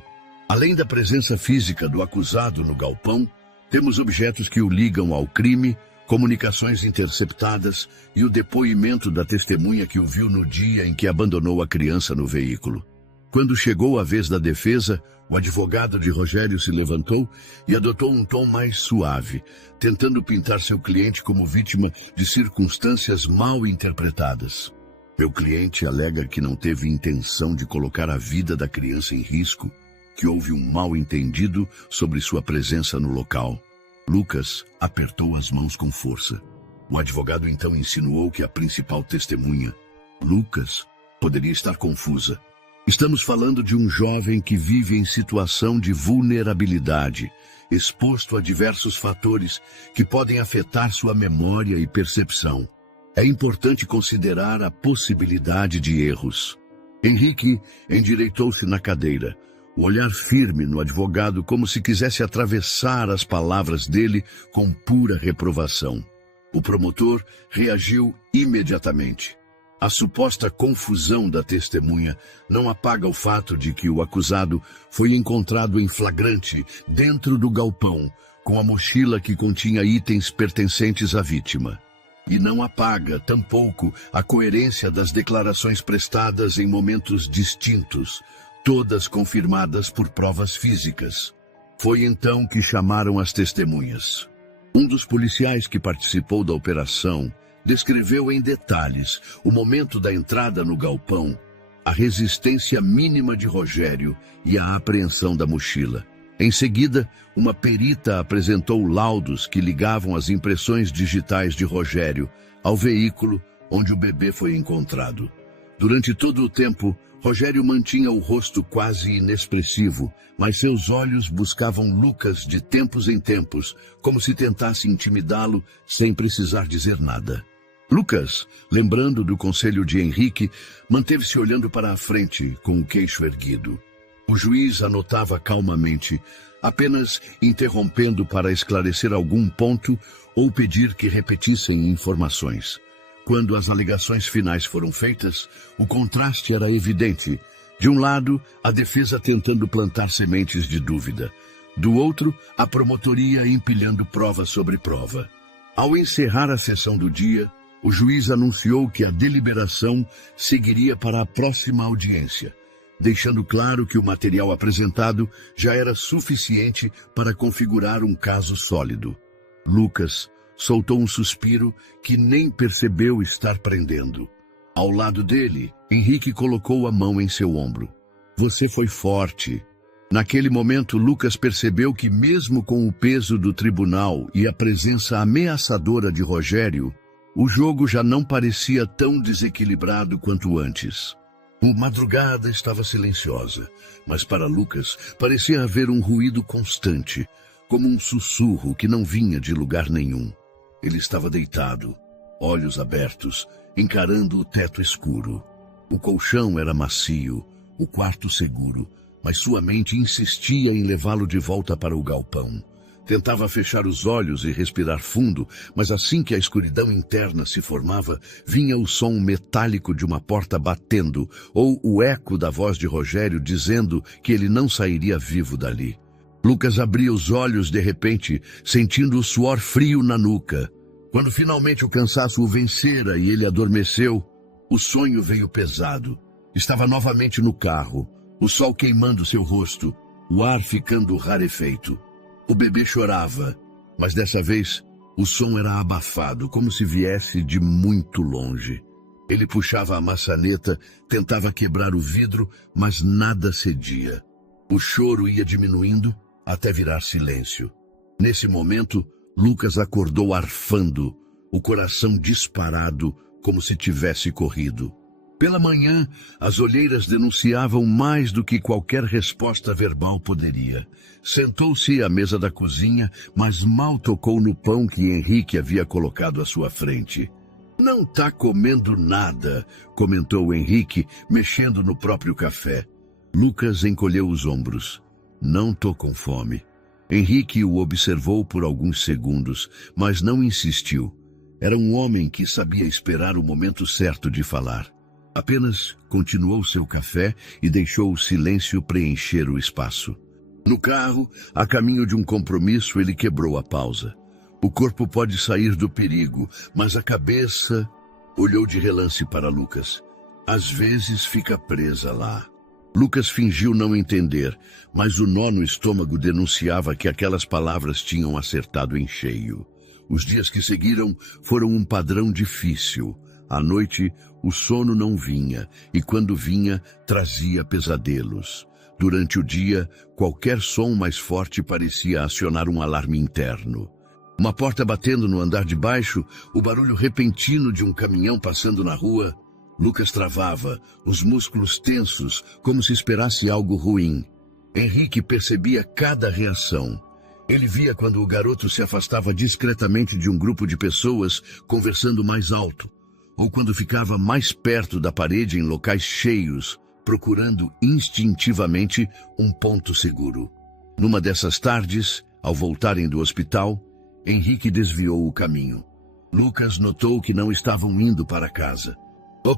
Além da presença física do acusado no galpão, temos objetos que o ligam ao crime, comunicações interceptadas e o depoimento da testemunha que o viu no dia em que abandonou a criança no veículo. Quando chegou a vez da defesa, o advogado de Rogério se levantou e adotou um tom mais suave, tentando pintar seu cliente como vítima de circunstâncias mal interpretadas. Meu cliente alega que não teve intenção de colocar a vida da criança em risco, que houve um mal-entendido sobre sua presença no local. Lucas apertou as mãos com força. O advogado então insinuou que a principal testemunha, Lucas, poderia estar confusa. Estamos falando de um jovem que vive em situação de vulnerabilidade, exposto a diversos fatores que podem afetar sua memória e percepção. É importante considerar a possibilidade de erros. Henrique endireitou-se na cadeira, o olhar firme no advogado como se quisesse atravessar as palavras dele com pura reprovação. O promotor reagiu imediatamente. A suposta confusão da testemunha não apaga o fato de que o acusado foi encontrado em flagrante dentro do galpão, com a mochila que continha itens pertencentes à vítima. E não apaga, tampouco, a coerência das declarações prestadas em momentos distintos, todas confirmadas por provas físicas. Foi então que chamaram as testemunhas. Um dos policiais que participou da operação descreveu em detalhes o momento da entrada no galpão, a resistência mínima de Rogério e a apreensão da mochila. Em seguida, uma perita apresentou laudos que ligavam as impressões digitais de Rogério ao veículo onde o bebê foi encontrado. Durante todo o tempo, Rogério mantinha o rosto quase inexpressivo, mas seus olhos buscavam Lucas de tempos em tempos, como se tentasse intimidá-lo sem precisar dizer nada. Lucas, lembrando do conselho de Henrique, manteve-se olhando para a frente, com o queixo erguido. O juiz anotava calmamente, apenas interrompendo para esclarecer algum ponto ou pedir que repetissem informações. Quando as alegações finais foram feitas, o contraste era evidente. De um lado, a defesa tentando plantar sementes de dúvida. Do outro, a promotoria empilhando prova sobre prova. Ao encerrar a sessão do dia, o juiz anunciou que a deliberação seguiria para a próxima audiência, deixando claro que o material apresentado já era suficiente para configurar um caso sólido. Lucas soltou um suspiro que nem percebeu estar prendendo. Ao lado dele, Henrique colocou a mão em seu ombro. Você foi forte. Naquele momento, Lucas percebeu que mesmo com o peso do tribunal e a presença ameaçadora de Rogério, o jogo já não parecia tão desequilibrado quanto antes. A madrugada estava silenciosa, mas para Lucas parecia haver um ruído constante, como um sussurro que não vinha de lugar nenhum. Ele estava deitado, olhos abertos, encarando o teto escuro. O colchão era macio, o quarto seguro, mas sua mente insistia em levá-lo de volta para o galpão. Tentava fechar os olhos e respirar fundo, mas assim que a escuridão interna se formava, vinha o som metálico de uma porta batendo, ou o eco da voz de Rogério dizendo que ele não sairia vivo dali. Lucas abria os olhos de repente, sentindo o suor frio na nuca. Quando finalmente o cansaço o vencera e ele adormeceu, o sonho veio pesado. Estava novamente no carro, o sol queimando seu rosto, o ar ficando rarefeito. O bebê chorava, mas dessa vez o som era abafado, como se viesse de muito longe. Ele puxava a maçaneta, tentava quebrar o vidro, mas nada cedia. O choro ia diminuindo até virar silêncio. Nesse momento, Lucas acordou arfando, o coração disparado, como se tivesse corrido. Pela manhã, as olheiras denunciavam mais do que qualquer resposta verbal poderia. Sentou-se à mesa da cozinha, mas mal tocou no pão que Henrique havia colocado à sua frente. "Não tá comendo nada", comentou Henrique, mexendo no próprio café. Lucas encolheu os ombros. "Não tô com fome." Henrique o observou por alguns segundos, mas não insistiu. Era um homem que sabia esperar o momento certo de falar. Apenas continuou seu café e deixou o silêncio preencher o espaço. No carro, a caminho de um compromisso, ele quebrou a pausa. O corpo pode sair do perigo, mas a cabeça... Olhou de relance para Lucas. Às vezes fica presa lá. Lucas fingiu não entender, mas o nó no estômago denunciava que aquelas palavras tinham acertado em cheio. Os dias que seguiram foram um padrão difícil. À noite, o sono não vinha, e quando vinha, trazia pesadelos. Durante o dia, qualquer som mais forte parecia acionar um alarme interno. Uma porta batendo no andar de baixo, o barulho repentino de um caminhão passando na rua. Lucas travava, os músculos tensos, como se esperasse algo ruim. Henrique percebia cada reação. Ele via quando o garoto se afastava discretamente de um grupo de pessoas, conversando mais alto, ou quando ficava mais perto da parede em locais cheios, procurando instintivamente um ponto seguro. Numa dessas tardes, ao voltarem do hospital, Henrique desviou o caminho. Lucas notou que não estavam indo para casa.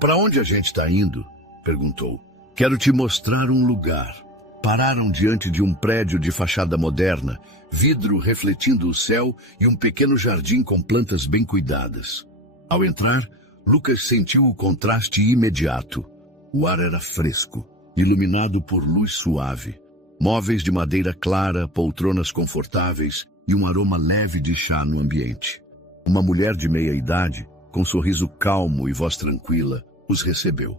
"Para onde a gente está indo?" perguntou. "Quero te mostrar um lugar." Pararam diante de um prédio de fachada moderna, vidro refletindo o céu e um pequeno jardim com plantas bem cuidadas. Ao entrar, Lucas sentiu o contraste imediato. O ar era fresco, iluminado por luz suave. Móveis de madeira clara, poltronas confortáveis e um aroma leve de chá no ambiente. Uma mulher de meia idade, com sorriso calmo e voz tranquila, os recebeu.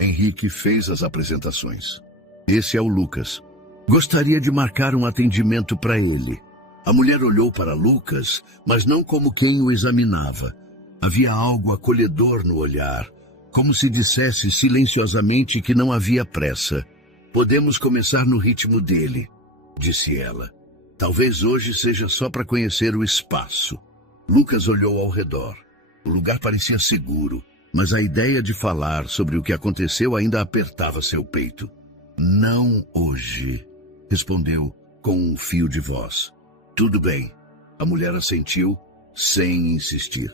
Henrique fez as apresentações. "Esse é o Lucas. Gostaria de marcar um atendimento para ele." A mulher olhou para Lucas, mas não como quem o examinava. Havia algo acolhedor no olhar, como se dissesse silenciosamente que não havia pressa. "Podemos começar no ritmo dele", disse ela. "Talvez hoje seja só para conhecer o espaço." Lucas olhou ao redor. O lugar parecia seguro, mas a ideia de falar sobre o que aconteceu ainda apertava seu peito. "Não hoje", respondeu com um fio de voz. "Tudo bem." A mulher assentiu, sem insistir.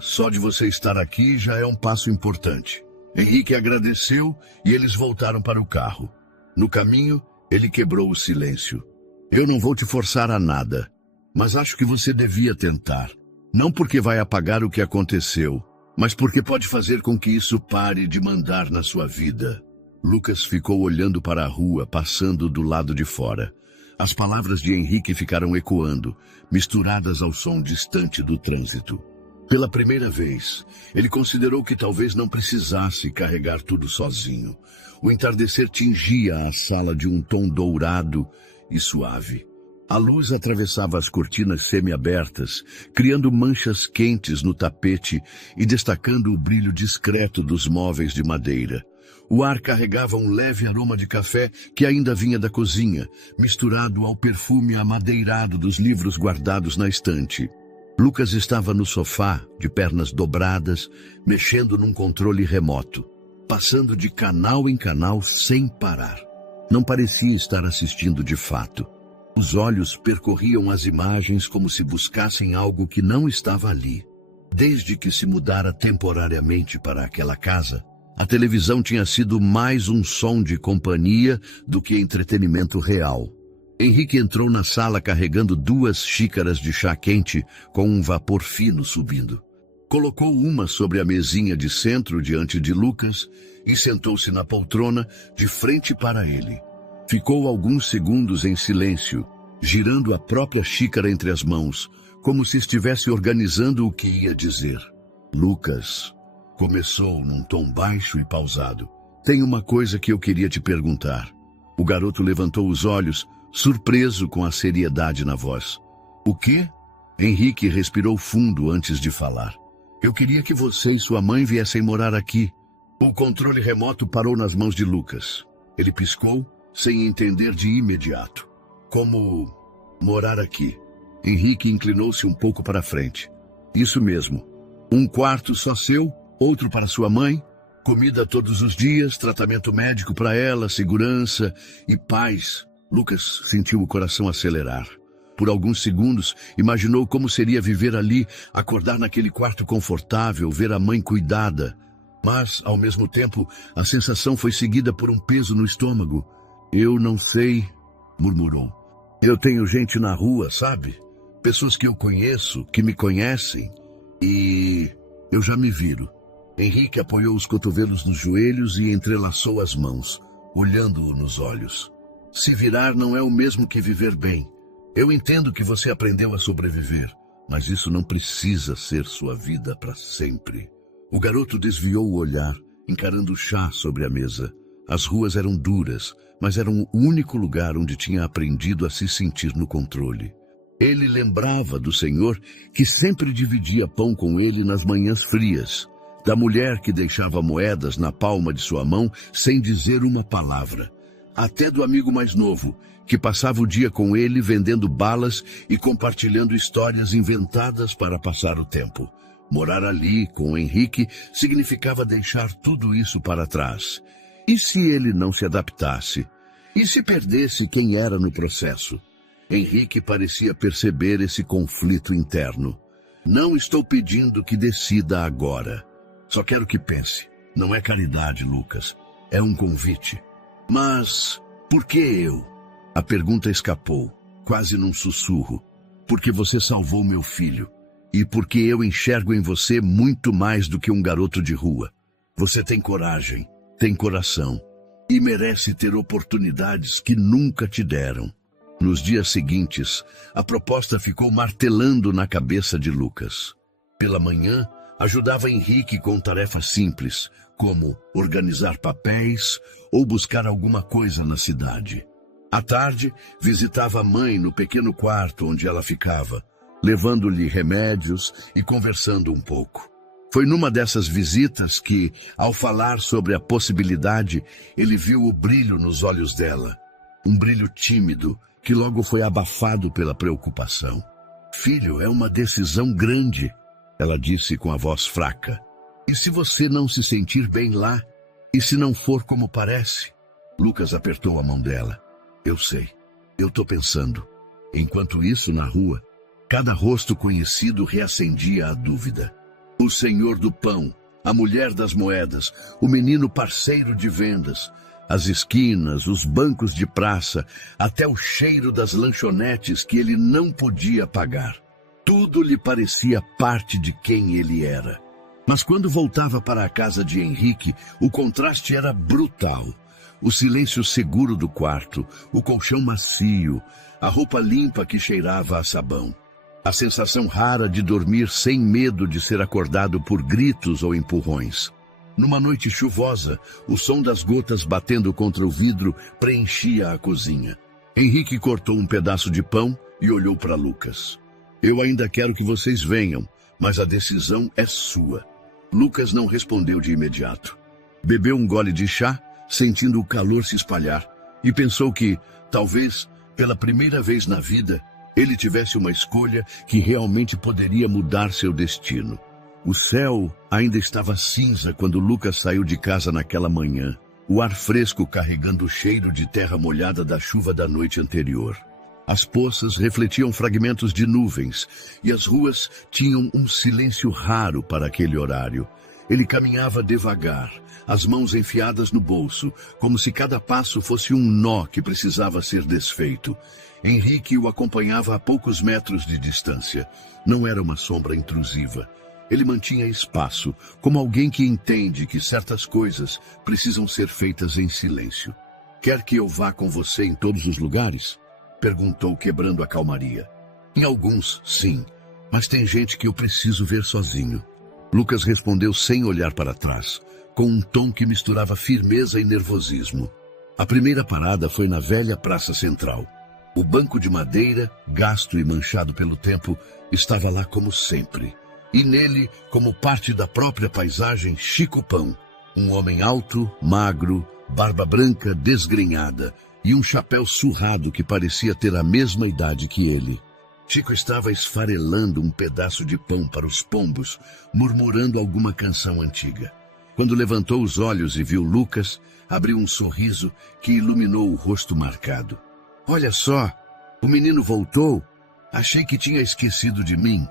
Só de você estar aqui já é um passo importante." Henrique agradeceu e eles voltaram para o carro. No caminho, ele quebrou o silêncio. "Eu não vou te forçar a nada, mas acho que você devia tentar. Não porque vai apagar o que aconteceu, mas porque pode fazer com que isso pare de mandar na sua vida." Lucas ficou olhando para a rua, passando do lado de fora. As palavras de Henrique ficaram ecoando, misturadas ao som distante do trânsito. Pela primeira vez, ele considerou que talvez não precisasse carregar tudo sozinho. O entardecer tingia a sala de um tom dourado e suave. A luz atravessava as cortinas semi-abertas, criando manchas quentes no tapete e destacando o brilho discreto dos móveis de madeira. O ar carregava um leve aroma de café que ainda vinha da cozinha, misturado ao perfume amadeirado dos livros guardados na estante. Lucas estava no sofá, de pernas dobradas, mexendo num controle remoto, passando de canal em canal sem parar. Não parecia estar assistindo de fato. Os olhos percorriam as imagens como se buscassem algo que não estava ali. Desde que se mudara temporariamente para aquela casa, a televisão tinha sido mais um som de companhia do que entretenimento real. Henrique entrou na sala carregando 2 xícaras de chá quente com um vapor fino subindo. Colocou uma sobre a mesinha de centro diante de Lucas e sentou-se na poltrona de frente para ele. Ficou alguns segundos em silêncio, girando a própria xícara entre as mãos, como se estivesse organizando o que ia dizer. Lucas, começou num tom baixo e pausado. Tem uma coisa que eu queria te perguntar. O garoto levantou os olhos, surpreso com a seriedade na voz. O quê? Henrique respirou fundo antes de falar. Eu queria que você e sua mãe viessem morar aqui. O controle remoto parou nas mãos de Lucas. Ele piscou, sem entender de imediato. Como morar aqui? Henrique inclinou-se um pouco para frente. Isso mesmo. Um quarto só seu, outro para sua mãe, comida todos os dias, tratamento médico para ela, segurança e paz. Lucas sentiu o coração acelerar. Por alguns segundos, imaginou como seria viver ali, acordar naquele quarto confortável, ver a mãe cuidada. Mas, ao mesmo tempo, a sensação foi seguida por um peso no estômago. Eu não sei, murmurou. Eu tenho gente na rua, sabe? Pessoas que eu conheço, que me conhecem. E eu já me viro. Henrique apoiou os cotovelos nos joelhos e entrelaçou as mãos, olhando-o nos olhos. Se virar não é o mesmo que viver bem. Eu entendo que você aprendeu a sobreviver, mas isso não precisa ser sua vida para sempre. O garoto desviou o olhar, encarando o chá sobre a mesa. As ruas eram duras, mas eram o único lugar onde tinha aprendido a se sentir no controle. Ele lembrava do Senhor que sempre dividia pão com ele nas manhãs frias, da mulher que deixava moedas na palma de sua mão sem dizer uma palavra, até do amigo mais novo, que passava o dia com ele vendendo balas e compartilhando histórias inventadas para passar o tempo. Morar ali, com Henrique, significava deixar tudo isso para trás. E se ele não se adaptasse? E se perdesse quem era no processo? Henrique parecia perceber esse conflito interno. Não estou pedindo que decida agora. Só quero que pense. Não é caridade, Lucas. É um convite. Mas por que eu? A pergunta escapou, quase num sussurro. Porque você salvou meu filho. E porque eu enxergo em você muito mais do que um garoto de rua. Você tem coragem, tem coração. E merece ter oportunidades que nunca te deram. Nos dias seguintes, a proposta ficou martelando na cabeça de Lucas. Pela manhã, ajudava Henrique com tarefas simples, como organizar papéis ou buscar alguma coisa na cidade. À tarde, visitava a mãe no pequeno quarto onde ela ficava, levando-lhe remédios e conversando um pouco. Foi numa dessas visitas que, ao falar sobre a possibilidade, ele viu o brilho nos olhos dela. Um brilho tímido, que logo foi abafado pela preocupação. Filho, é uma decisão grande, ela disse com a voz fraca. E se você não se sentir bem lá? E se não for como parece? Lucas apertou a mão dela. Eu sei, eu tô pensando. Enquanto isso, na rua, cada rosto conhecido reacendia a dúvida. O senhor do pão, a mulher das moedas, o menino parceiro de vendas, as esquinas, os bancos de praça, até o cheiro das lanchonetes que ele não podia pagar. Tudo lhe parecia parte de quem ele era. Mas quando voltava para a casa de Henrique, o contraste era brutal. O silêncio seguro do quarto, o colchão macio, a roupa limpa que cheirava a sabão. A sensação rara de dormir sem medo de ser acordado por gritos ou empurrões. Numa noite chuvosa, o som das gotas batendo contra o vidro preenchia a cozinha. Henrique cortou um pedaço de pão e olhou para Lucas. Eu ainda quero que vocês venham, mas a decisão é sua. Lucas não respondeu de imediato. Bebeu um gole de chá, sentindo o calor se espalhar, e pensou que, talvez, pela primeira vez na vida, ele tivesse uma escolha que realmente poderia mudar seu destino. O céu ainda estava cinza quando Lucas saiu de casa naquela manhã, o ar fresco carregando o cheiro de terra molhada da chuva da noite anterior. As poças refletiam fragmentos de nuvens, e as ruas tinham um silêncio raro para aquele horário. Ele caminhava devagar, as mãos enfiadas no bolso, como se cada passo fosse um nó que precisava ser desfeito. Henrique o acompanhava a poucos metros de distância. Não era uma sombra intrusiva. Ele mantinha espaço, como alguém que entende que certas coisas precisam ser feitas em silêncio. Quer que eu vá com você em todos os lugares? Perguntou, quebrando a calmaria. Em alguns, sim, mas tem gente que eu preciso ver sozinho. Lucas respondeu sem olhar para trás, com um tom que misturava firmeza e nervosismo. A primeira parada foi na velha praça central. O banco de madeira, gasto e manchado pelo tempo, estava lá como sempre. E nele, como parte da própria paisagem, Chico Pão, um homem alto, magro, barba branca desgrenhada e um chapéu surrado que parecia ter a mesma idade que ele. Chico estava esfarelando um pedaço de pão para os pombos, murmurando alguma canção antiga. Quando levantou os olhos e viu Lucas, abriu um sorriso que iluminou o rosto marcado. Olha só, o menino voltou. Achei que tinha esquecido de mim.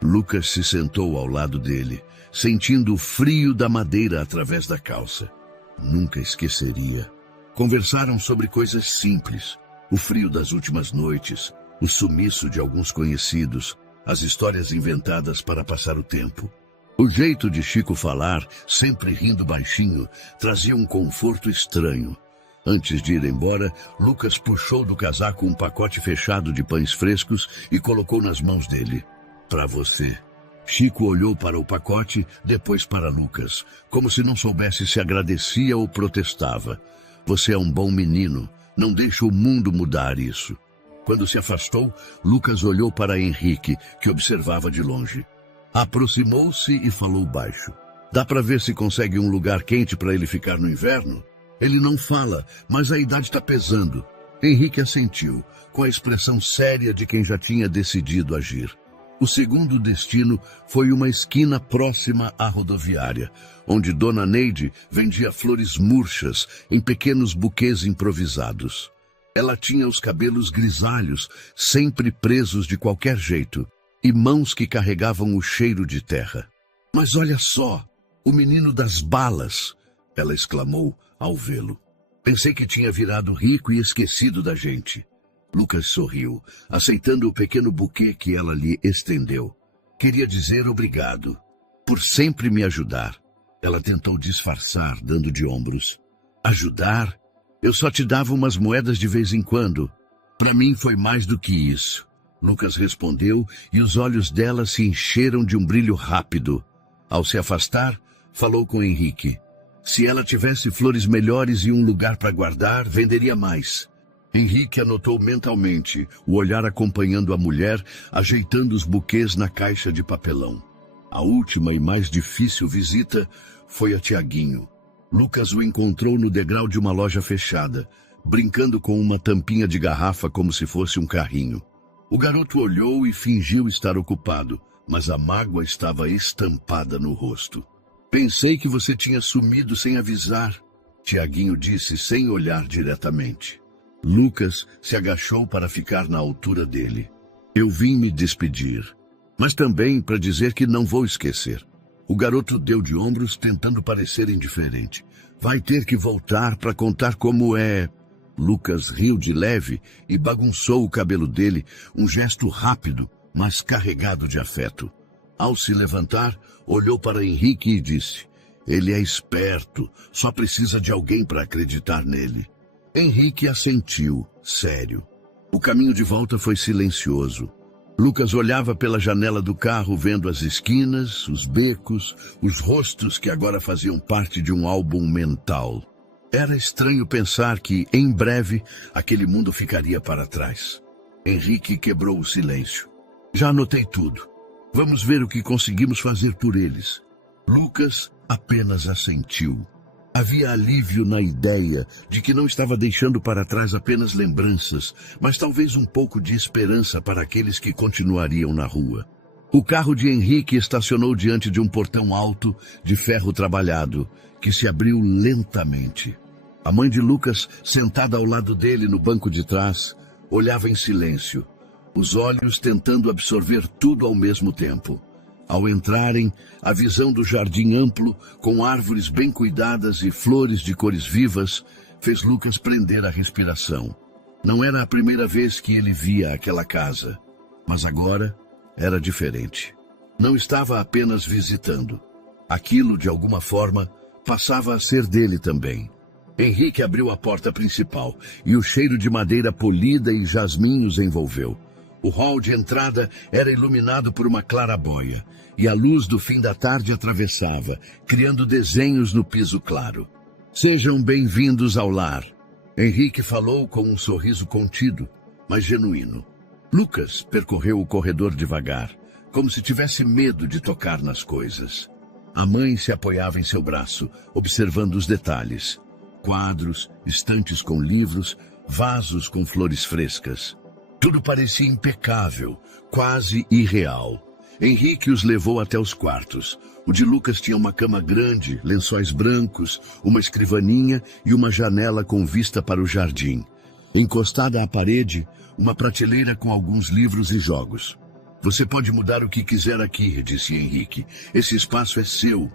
Lucas se sentou ao lado dele, sentindo o frio da madeira através da calça. Nunca esqueceria. Conversaram sobre coisas simples, o frio das últimas noites, o sumiço de alguns conhecidos, as histórias inventadas para passar o tempo. O jeito de Chico falar, sempre rindo baixinho, trazia um conforto estranho. Antes de ir embora, Lucas puxou do casaco um pacote fechado de pães frescos e colocou nas mãos dele. Para você. Chico olhou para o pacote, depois para Lucas, como se não soubesse se agradecia ou protestava. Você é um bom menino, não deixa o mundo mudar isso. Quando se afastou, Lucas olhou para Henrique, que observava de longe. Aproximou-se e falou baixo. Dá para ver se consegue um lugar quente para ele ficar no inverno? Ele não fala, mas a idade está pesando. Henrique assentiu, com a expressão séria de quem já tinha decidido agir. O segundo destino foi uma esquina próxima à rodoviária, onde Dona Neide vendia flores murchas em pequenos buquês improvisados. Ela tinha os cabelos grisalhos, sempre presos de qualquer jeito, e mãos que carregavam o cheiro de terra. Mas olha só, o menino das balas! Ela exclamou ao vê-lo. Pensei que tinha virado rico e esquecido da gente. Lucas sorriu, aceitando o pequeno buquê que ela lhe estendeu. Queria dizer obrigado, por sempre me ajudar. Ela tentou disfarçar, dando de ombros. Ajudar? Eu só te dava umas moedas de vez em quando. Para mim foi mais do que isso. Lucas respondeu e os olhos dela se encheram de um brilho rápido. Ao se afastar, falou com Henrique. Se ela tivesse flores melhores e um lugar para guardar, venderia mais. Henrique anotou mentalmente, o olhar acompanhando a mulher, ajeitando os buquês na caixa de papelão. A última e mais difícil visita foi a Tiaguinho. Lucas o encontrou no degrau de uma loja fechada, brincando com uma tampinha de garrafa como se fosse um carrinho. O garoto olhou e fingiu estar ocupado, mas a mágoa estava estampada no rosto. Pensei que você tinha sumido sem avisar, Tiaguinho disse sem olhar diretamente. Lucas se agachou para ficar na altura dele. Eu vim me despedir, mas também para dizer que não vou esquecer. O garoto deu de ombros, tentando parecer indiferente. Vai ter que voltar para contar como é. Lucas riu de leve e bagunçou o cabelo dele, um gesto rápido, mas carregado de afeto. Ao se levantar, olhou para Henrique e disse: ele é esperto, só precisa de alguém para acreditar nele. Henrique assentiu, sério. O caminho de volta foi silencioso. Lucas olhava pela janela do carro, vendo as esquinas, os becos, os rostos que agora faziam parte de um álbum mental. Era estranho pensar que, em breve, aquele mundo ficaria para trás. Henrique quebrou o silêncio. Já anotei tudo. Vamos ver o que conseguimos fazer por eles. Lucas apenas assentiu. Havia alívio na ideia de que não estava deixando para trás apenas lembranças, mas talvez um pouco de esperança para aqueles que continuariam na rua. O carro de Henrique estacionou diante de um portão alto, de ferro trabalhado, que se abriu lentamente. A mãe de Lucas, sentada ao lado dele no banco de trás, olhava em silêncio, os olhos tentando absorver tudo ao mesmo tempo. Ao entrarem, a visão do jardim amplo, com árvores bem cuidadas e flores de cores vivas, fez Lucas prender a respiração. Não era a primeira vez que ele via aquela casa, mas agora era diferente. Não estava apenas visitando. Aquilo, de alguma forma, passava a ser dele também. Henrique abriu a porta principal e o cheiro de madeira polida e jasmim os envolveu. O hall de entrada era iluminado por uma claraboia e a luz do fim da tarde atravessava, criando desenhos no piso claro. Sejam bem-vindos ao lar. Henrique falou com um sorriso contido, mas genuíno. Lucas percorreu o corredor devagar, como se tivesse medo de tocar nas coisas. A mãe se apoiava em seu braço, observando os detalhes. Quadros, estantes com livros, vasos com flores frescas. Tudo parecia impecável, quase irreal. Henrique os levou até os quartos. O de Lucas tinha uma cama grande, lençóis brancos, uma escrivaninha e uma janela com vista para o jardim. Encostada à parede, uma prateleira com alguns livros e jogos. Você pode mudar o que quiser aqui, disse Henrique. Esse espaço é seu.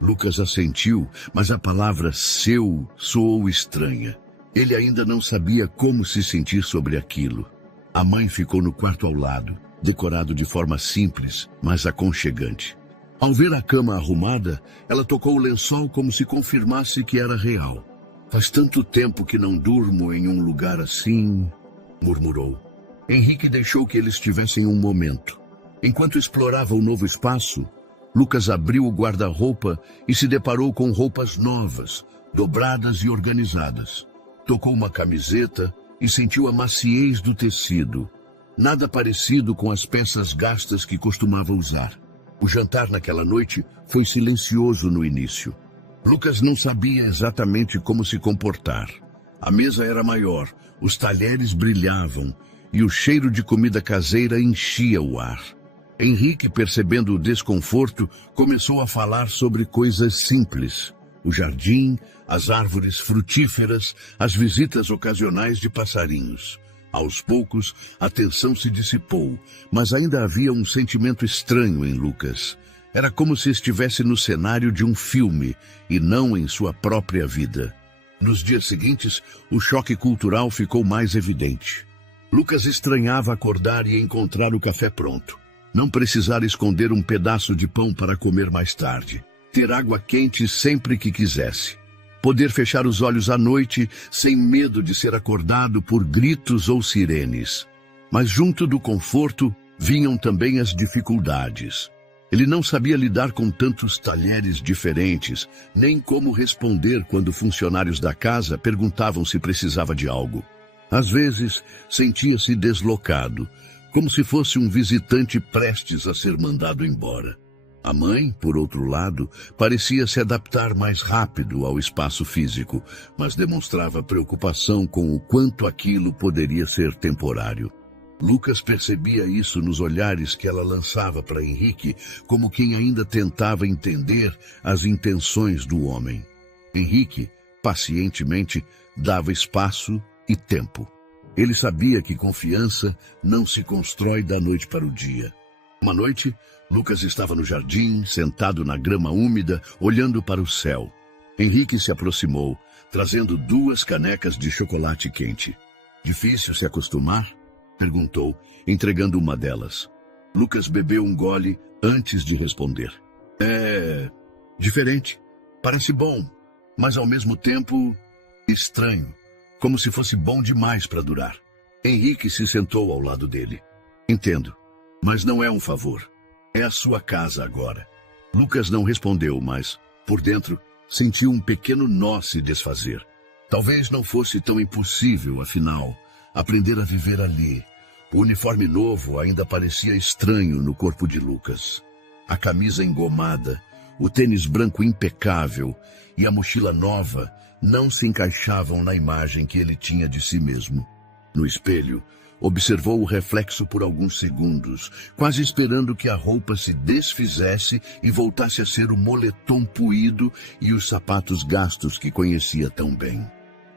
Lucas assentiu, mas a palavra seu soou estranha. Ele ainda não sabia como se sentir sobre aquilo. A mãe ficou no quarto ao lado, decorado de forma simples, mas aconchegante. Ao ver a cama arrumada, ela tocou o lençol como se confirmasse que era real. Faz tanto tempo que não durmo em um lugar assim, murmurou. Henrique deixou que eles tivessem um momento. Enquanto explorava o novo espaço, Lucas abriu o guarda-roupa e se deparou com roupas novas, dobradas e organizadas. Tocou uma camiseta e sentiu a maciez do tecido. Nada parecido com as peças gastas que costumava usar. O jantar naquela noite foi silencioso no início. Lucas não sabia exatamente como se comportar. A mesa era maior, os talheres brilhavam e o cheiro de comida caseira enchia o ar. Henrique, percebendo o desconforto, começou a falar sobre coisas simples. O jardim, as árvores frutíferas, as visitas ocasionais de passarinhos. Aos poucos, a tensão se dissipou, mas ainda havia um sentimento estranho em Lucas. Era como se estivesse no cenário de um filme e não em sua própria vida. Nos dias seguintes, o choque cultural ficou mais evidente. Lucas estranhava acordar e encontrar o café pronto. Não precisar esconder um pedaço de pão para comer mais tarde. Ter água quente sempre que quisesse. Poder fechar os olhos à noite sem medo de ser acordado por gritos ou sirenes. Mas junto do conforto vinham também as dificuldades. Ele não sabia lidar com tantos talheres diferentes, nem como responder quando funcionários da casa perguntavam se precisava de algo. Às vezes, sentia-se deslocado, como se fosse um visitante prestes a ser mandado embora. A mãe, por outro lado, parecia se adaptar mais rápido ao espaço físico, mas demonstrava preocupação com o quanto aquilo poderia ser temporário. Lucas percebia isso nos olhares que ela lançava para Henrique, como quem ainda tentava entender as intenções do homem. Henrique, pacientemente, dava espaço e tempo. Ele sabia que confiança não se constrói da noite para o dia. Uma noite, Lucas estava no jardim, sentado na grama úmida, olhando para o céu. Henrique se aproximou, trazendo 2 canecas de chocolate quente. Difícil se acostumar? Perguntou, entregando uma delas. Lucas bebeu um gole antes de responder. É diferente. Parece bom, mas ao mesmo tempo estranho. Como se fosse bom demais para durar. Henrique se sentou ao lado dele. Entendo, mas não é um favor. É a sua casa agora. Lucas não respondeu, mas, por dentro, sentiu um pequeno nó se desfazer. Talvez não fosse tão impossível, afinal, aprender a viver ali. O uniforme novo ainda parecia estranho no corpo de Lucas. A camisa engomada, o tênis branco impecável e a mochila nova não se encaixavam na imagem que ele tinha de si mesmo. No espelho, observou o reflexo por alguns segundos, quase esperando que a roupa se desfizesse e voltasse a ser o moletom puído e os sapatos gastos que conhecia tão bem.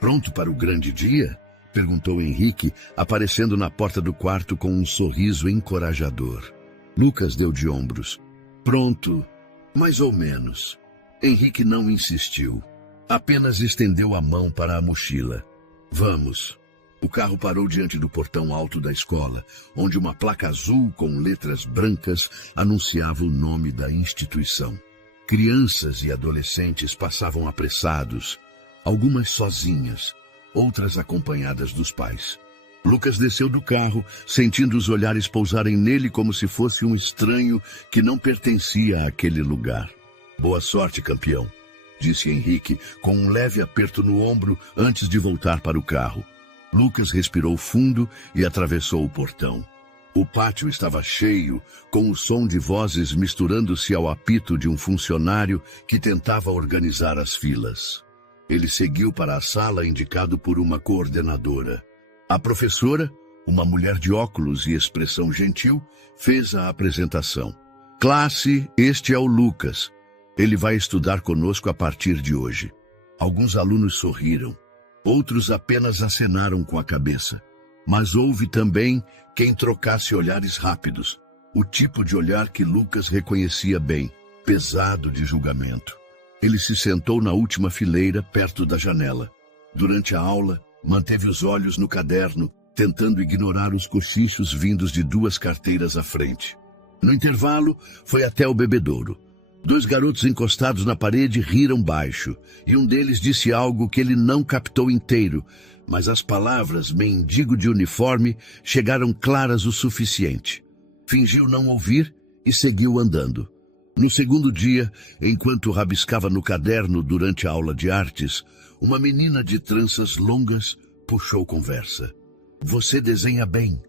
Pronto para o grande dia? Perguntou Henrique, aparecendo na porta do quarto com um sorriso encorajador. Lucas deu de ombros. Pronto, mais ou menos. Henrique não insistiu. Apenas estendeu a mão para a mochila. Vamos. O carro parou diante do portão alto da escola, onde uma placa azul com letras brancas anunciava o nome da instituição. Crianças e adolescentes passavam apressados, algumas sozinhas, outras acompanhadas dos pais. Lucas desceu do carro, sentindo os olhares pousarem nele como se fosse um estranho que não pertencia àquele lugar. Boa sorte, campeão, disse Henrique, com um leve aperto no ombro antes de voltar para o carro. Lucas respirou fundo e atravessou o portão. O pátio estava cheio, com o som de vozes misturando-se ao apito de um funcionário que tentava organizar as filas. Ele seguiu para a sala indicado por uma coordenadora. A professora, uma mulher de óculos e expressão gentil, fez a apresentação. Classe, este é o Lucas. Ele vai estudar conosco a partir de hoje. Alguns alunos sorriram. Outros apenas acenaram com a cabeça. Mas houve também quem trocasse olhares rápidos. O tipo de olhar que Lucas reconhecia bem, pesado de julgamento. Ele se sentou na última fileira, perto da janela. Durante a aula, manteve os olhos no caderno, tentando ignorar os cochichos vindos de 2 carteiras à frente. No intervalo, foi até o bebedouro. 2 garotos encostados na parede riram baixo, e um deles disse algo que ele não captou inteiro, mas as palavras mendigo de uniforme chegaram claras o suficiente. Fingiu não ouvir e seguiu andando. No segundo dia, enquanto rabiscava no caderno durante a aula de artes, uma menina de tranças longas puxou conversa. Você desenha bem,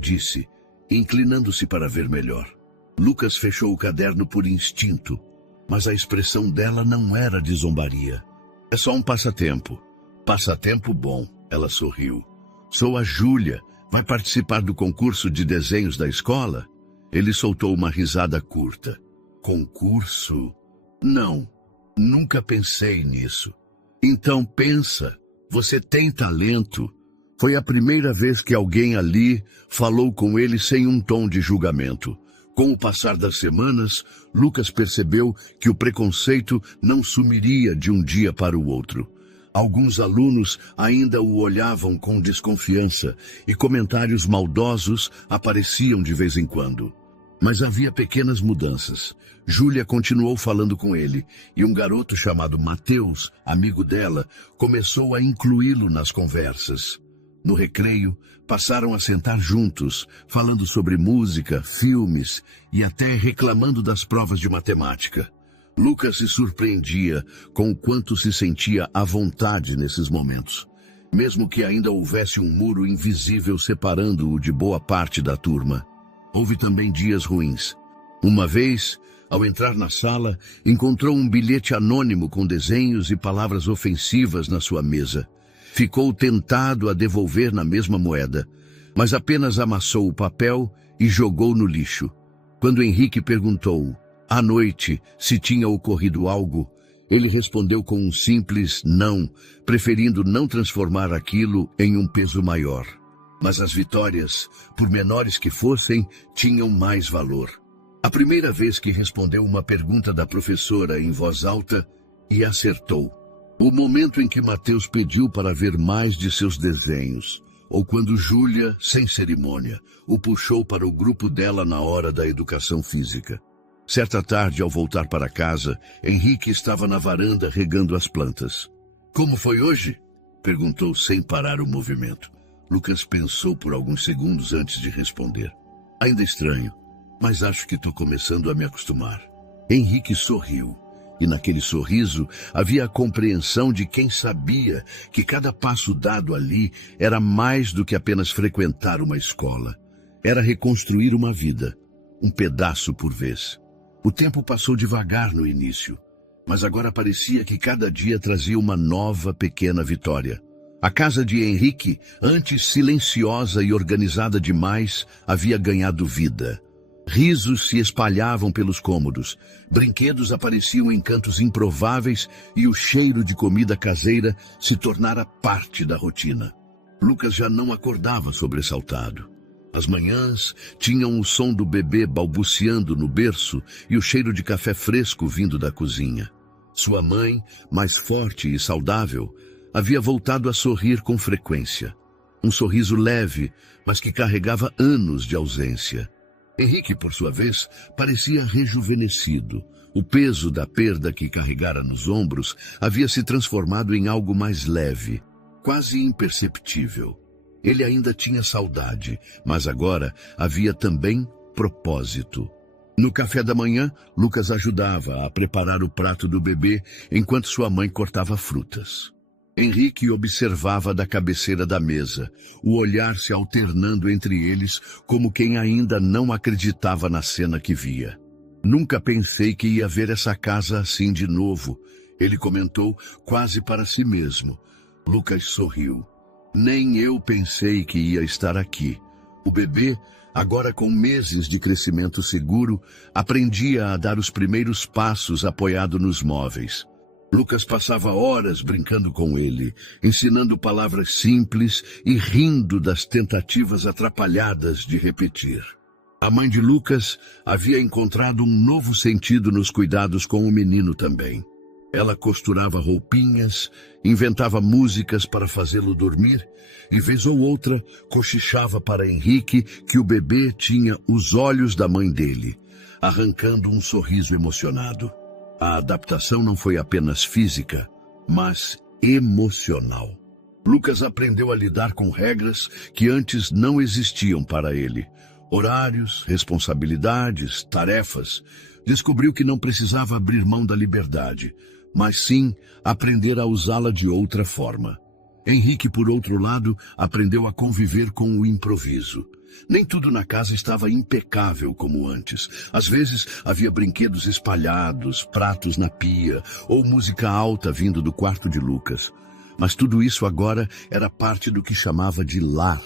disse, inclinando-se para ver melhor. Lucas fechou o caderno por instinto, mas a expressão dela não era de zombaria. É só um passatempo. Passatempo bom, ela sorriu. Sou a Júlia, vai participar do concurso de desenhos da escola? Ele soltou uma risada curta. Concurso? Não, nunca pensei nisso. Então pensa, você tem talento. Foi a primeira vez que alguém ali falou com ele sem um tom de julgamento. Com o passar das semanas, Lucas percebeu que o preconceito não sumiria de um dia para o outro. Alguns alunos ainda o olhavam com desconfiança e comentários maldosos apareciam de vez em quando. Mas havia pequenas mudanças. Júlia continuou falando com ele, e um garoto chamado Mateus, amigo dela, começou a incluí-lo nas conversas. No recreio, passaram a sentar juntos, falando sobre música, filmes e até reclamando das provas de matemática. Lucas se surpreendia com o quanto se sentia à vontade nesses momentos, mesmo que ainda houvesse um muro invisível separando-o de boa parte da turma. Houve também dias ruins. Uma vez, ao entrar na sala, encontrou um bilhete anônimo com desenhos e palavras ofensivas na sua mesa. Ficou tentado a devolver na mesma moeda, mas apenas amassou o papel e jogou no lixo. Quando Henrique perguntou, à noite, se tinha ocorrido algo, ele respondeu com um simples não, preferindo não transformar aquilo em um peso maior. Mas as vitórias, por menores que fossem, tinham mais valor. A primeira vez que respondeu uma pergunta da professora em voz alta e acertou. O momento em que Mateus pediu para ver mais de seus desenhos, ou quando Júlia, sem cerimônia, o puxou para o grupo dela na hora da educação física. Certa tarde, ao voltar para casa, Henrique estava na varanda regando as plantas. Como foi hoje? Perguntou sem parar o movimento. Lucas pensou por alguns segundos antes de responder. Ainda estranho, mas acho que estou começando a me acostumar. Henrique sorriu, e naquele sorriso havia a compreensão de quem sabia que cada passo dado ali era mais do que apenas frequentar uma escola. Era reconstruir uma vida, um pedaço por vez. O tempo passou devagar no início, mas agora parecia que cada dia trazia uma nova pequena vitória. A casa de Henrique, antes silenciosa e organizada demais, havia ganhado vida. Risos se espalhavam pelos cômodos, brinquedos apareciam em cantos improváveis e o cheiro de comida caseira se tornara parte da rotina. Lucas já não acordava sobressaltado. As manhãs tinham o som do bebê balbuciando no berço e o cheiro de café fresco vindo da cozinha. Sua mãe, mais forte e saudável, havia voltado a sorrir com frequência. Um sorriso leve, mas que carregava anos de ausência. Henrique, por sua vez, parecia rejuvenescido. O peso da perda que carregara nos ombros havia se transformado em algo mais leve, quase imperceptível. Ele ainda tinha saudade, mas agora havia também propósito. No café da manhã, Lucas ajudava a preparar o prato do bebê enquanto sua mãe cortava frutas. Henrique observava da cabeceira da mesa, o olhar se alternando entre eles como quem ainda não acreditava na cena que via. Nunca pensei que ia ver essa casa assim de novo, ele comentou quase para si mesmo. Lucas sorriu. Nem eu pensei que ia estar aqui. O bebê, agora com meses de crescimento seguro, aprendia a dar os primeiros passos apoiado nos móveis. Lucas passava horas brincando com ele, ensinando palavras simples e rindo das tentativas atrapalhadas de repetir. A mãe de Lucas havia encontrado um novo sentido nos cuidados com o menino também. Ela costurava roupinhas, inventava músicas para fazê-lo dormir e, vez ou outra, cochichava para Henrique que o bebê tinha os olhos da mãe dele, arrancando um sorriso emocionado. A adaptação não foi apenas física, mas emocional. Lucas aprendeu a lidar com regras que antes não existiam para ele. Horários, responsabilidades, tarefas. Descobriu que não precisava abrir mão da liberdade, mas sim aprender a usá-la de outra forma. Henrique, por outro lado, aprendeu a conviver com o improviso. Nem tudo na casa estava impecável como antes. Às vezes havia brinquedos espalhados, pratos na pia, ou música alta vindo do quarto de Lucas. Mas tudo isso agora era parte do que chamava de lar.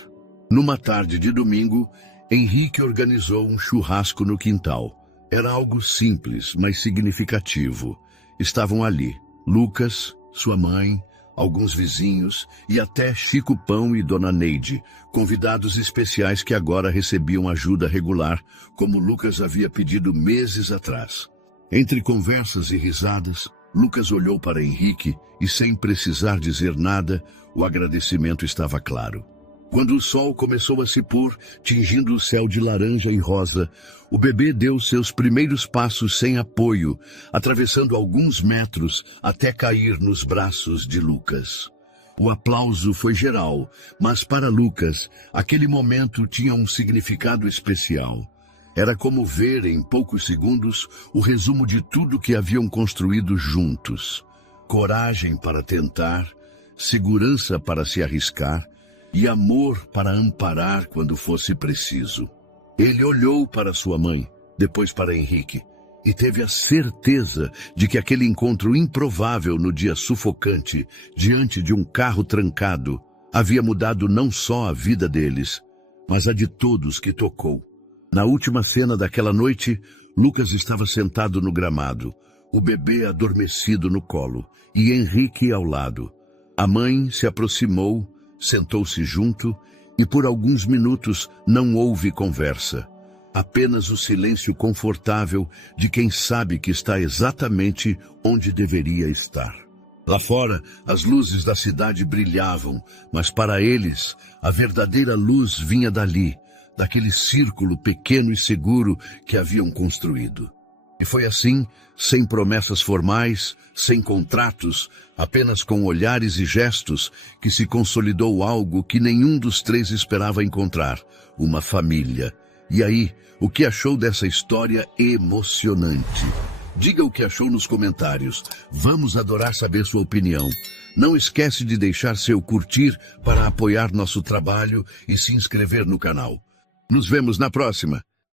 Numa tarde de domingo, Henrique organizou um churrasco no quintal. Era algo simples, mas significativo. Estavam ali Lucas, sua mãe, alguns vizinhos e até Chico Pão e Dona Neide, convidados especiais que agora recebiam ajuda regular, como Lucas havia pedido meses atrás. Entre conversas e risadas, Lucas olhou para Henrique e, sem precisar dizer nada, o agradecimento estava claro. Quando o sol começou a se pôr, tingindo o céu de laranja e rosa, o bebê deu seus primeiros passos sem apoio, atravessando alguns metros até cair nos braços de Lucas. O aplauso foi geral, mas para Lucas, aquele momento tinha um significado especial. Era como ver, em poucos segundos, o resumo de tudo que haviam construído juntos. Coragem para tentar, segurança para se arriscar, e amor para amparar quando fosse preciso. Ele olhou para sua mãe, depois para Henrique, e teve a certeza de que aquele encontro improvável no dia sufocante, diante de um carro trancado, havia mudado não só a vida deles, mas a de todos que tocou. Na última cena daquela noite, Lucas estava sentado no gramado, o bebê adormecido no colo, e Henrique ao lado. A mãe se aproximou, sentou-se junto e por alguns minutos não houve conversa. Apenas o silêncio confortável de quem sabe que está exatamente onde deveria estar. Lá fora, as luzes da cidade brilhavam, mas para eles, a verdadeira luz vinha dali, daquele círculo pequeno e seguro que haviam construído. E foi assim, sem promessas formais, sem contratos, apenas com olhares e gestos, que se consolidou algo que nenhum dos três esperava encontrar, uma família. E aí, o que achou dessa história emocionante? Diga o que achou nos comentários. Vamos adorar saber sua opinião. Não esquece de deixar seu curtir para apoiar nosso trabalho e se inscrever no canal. Nos vemos na próxima.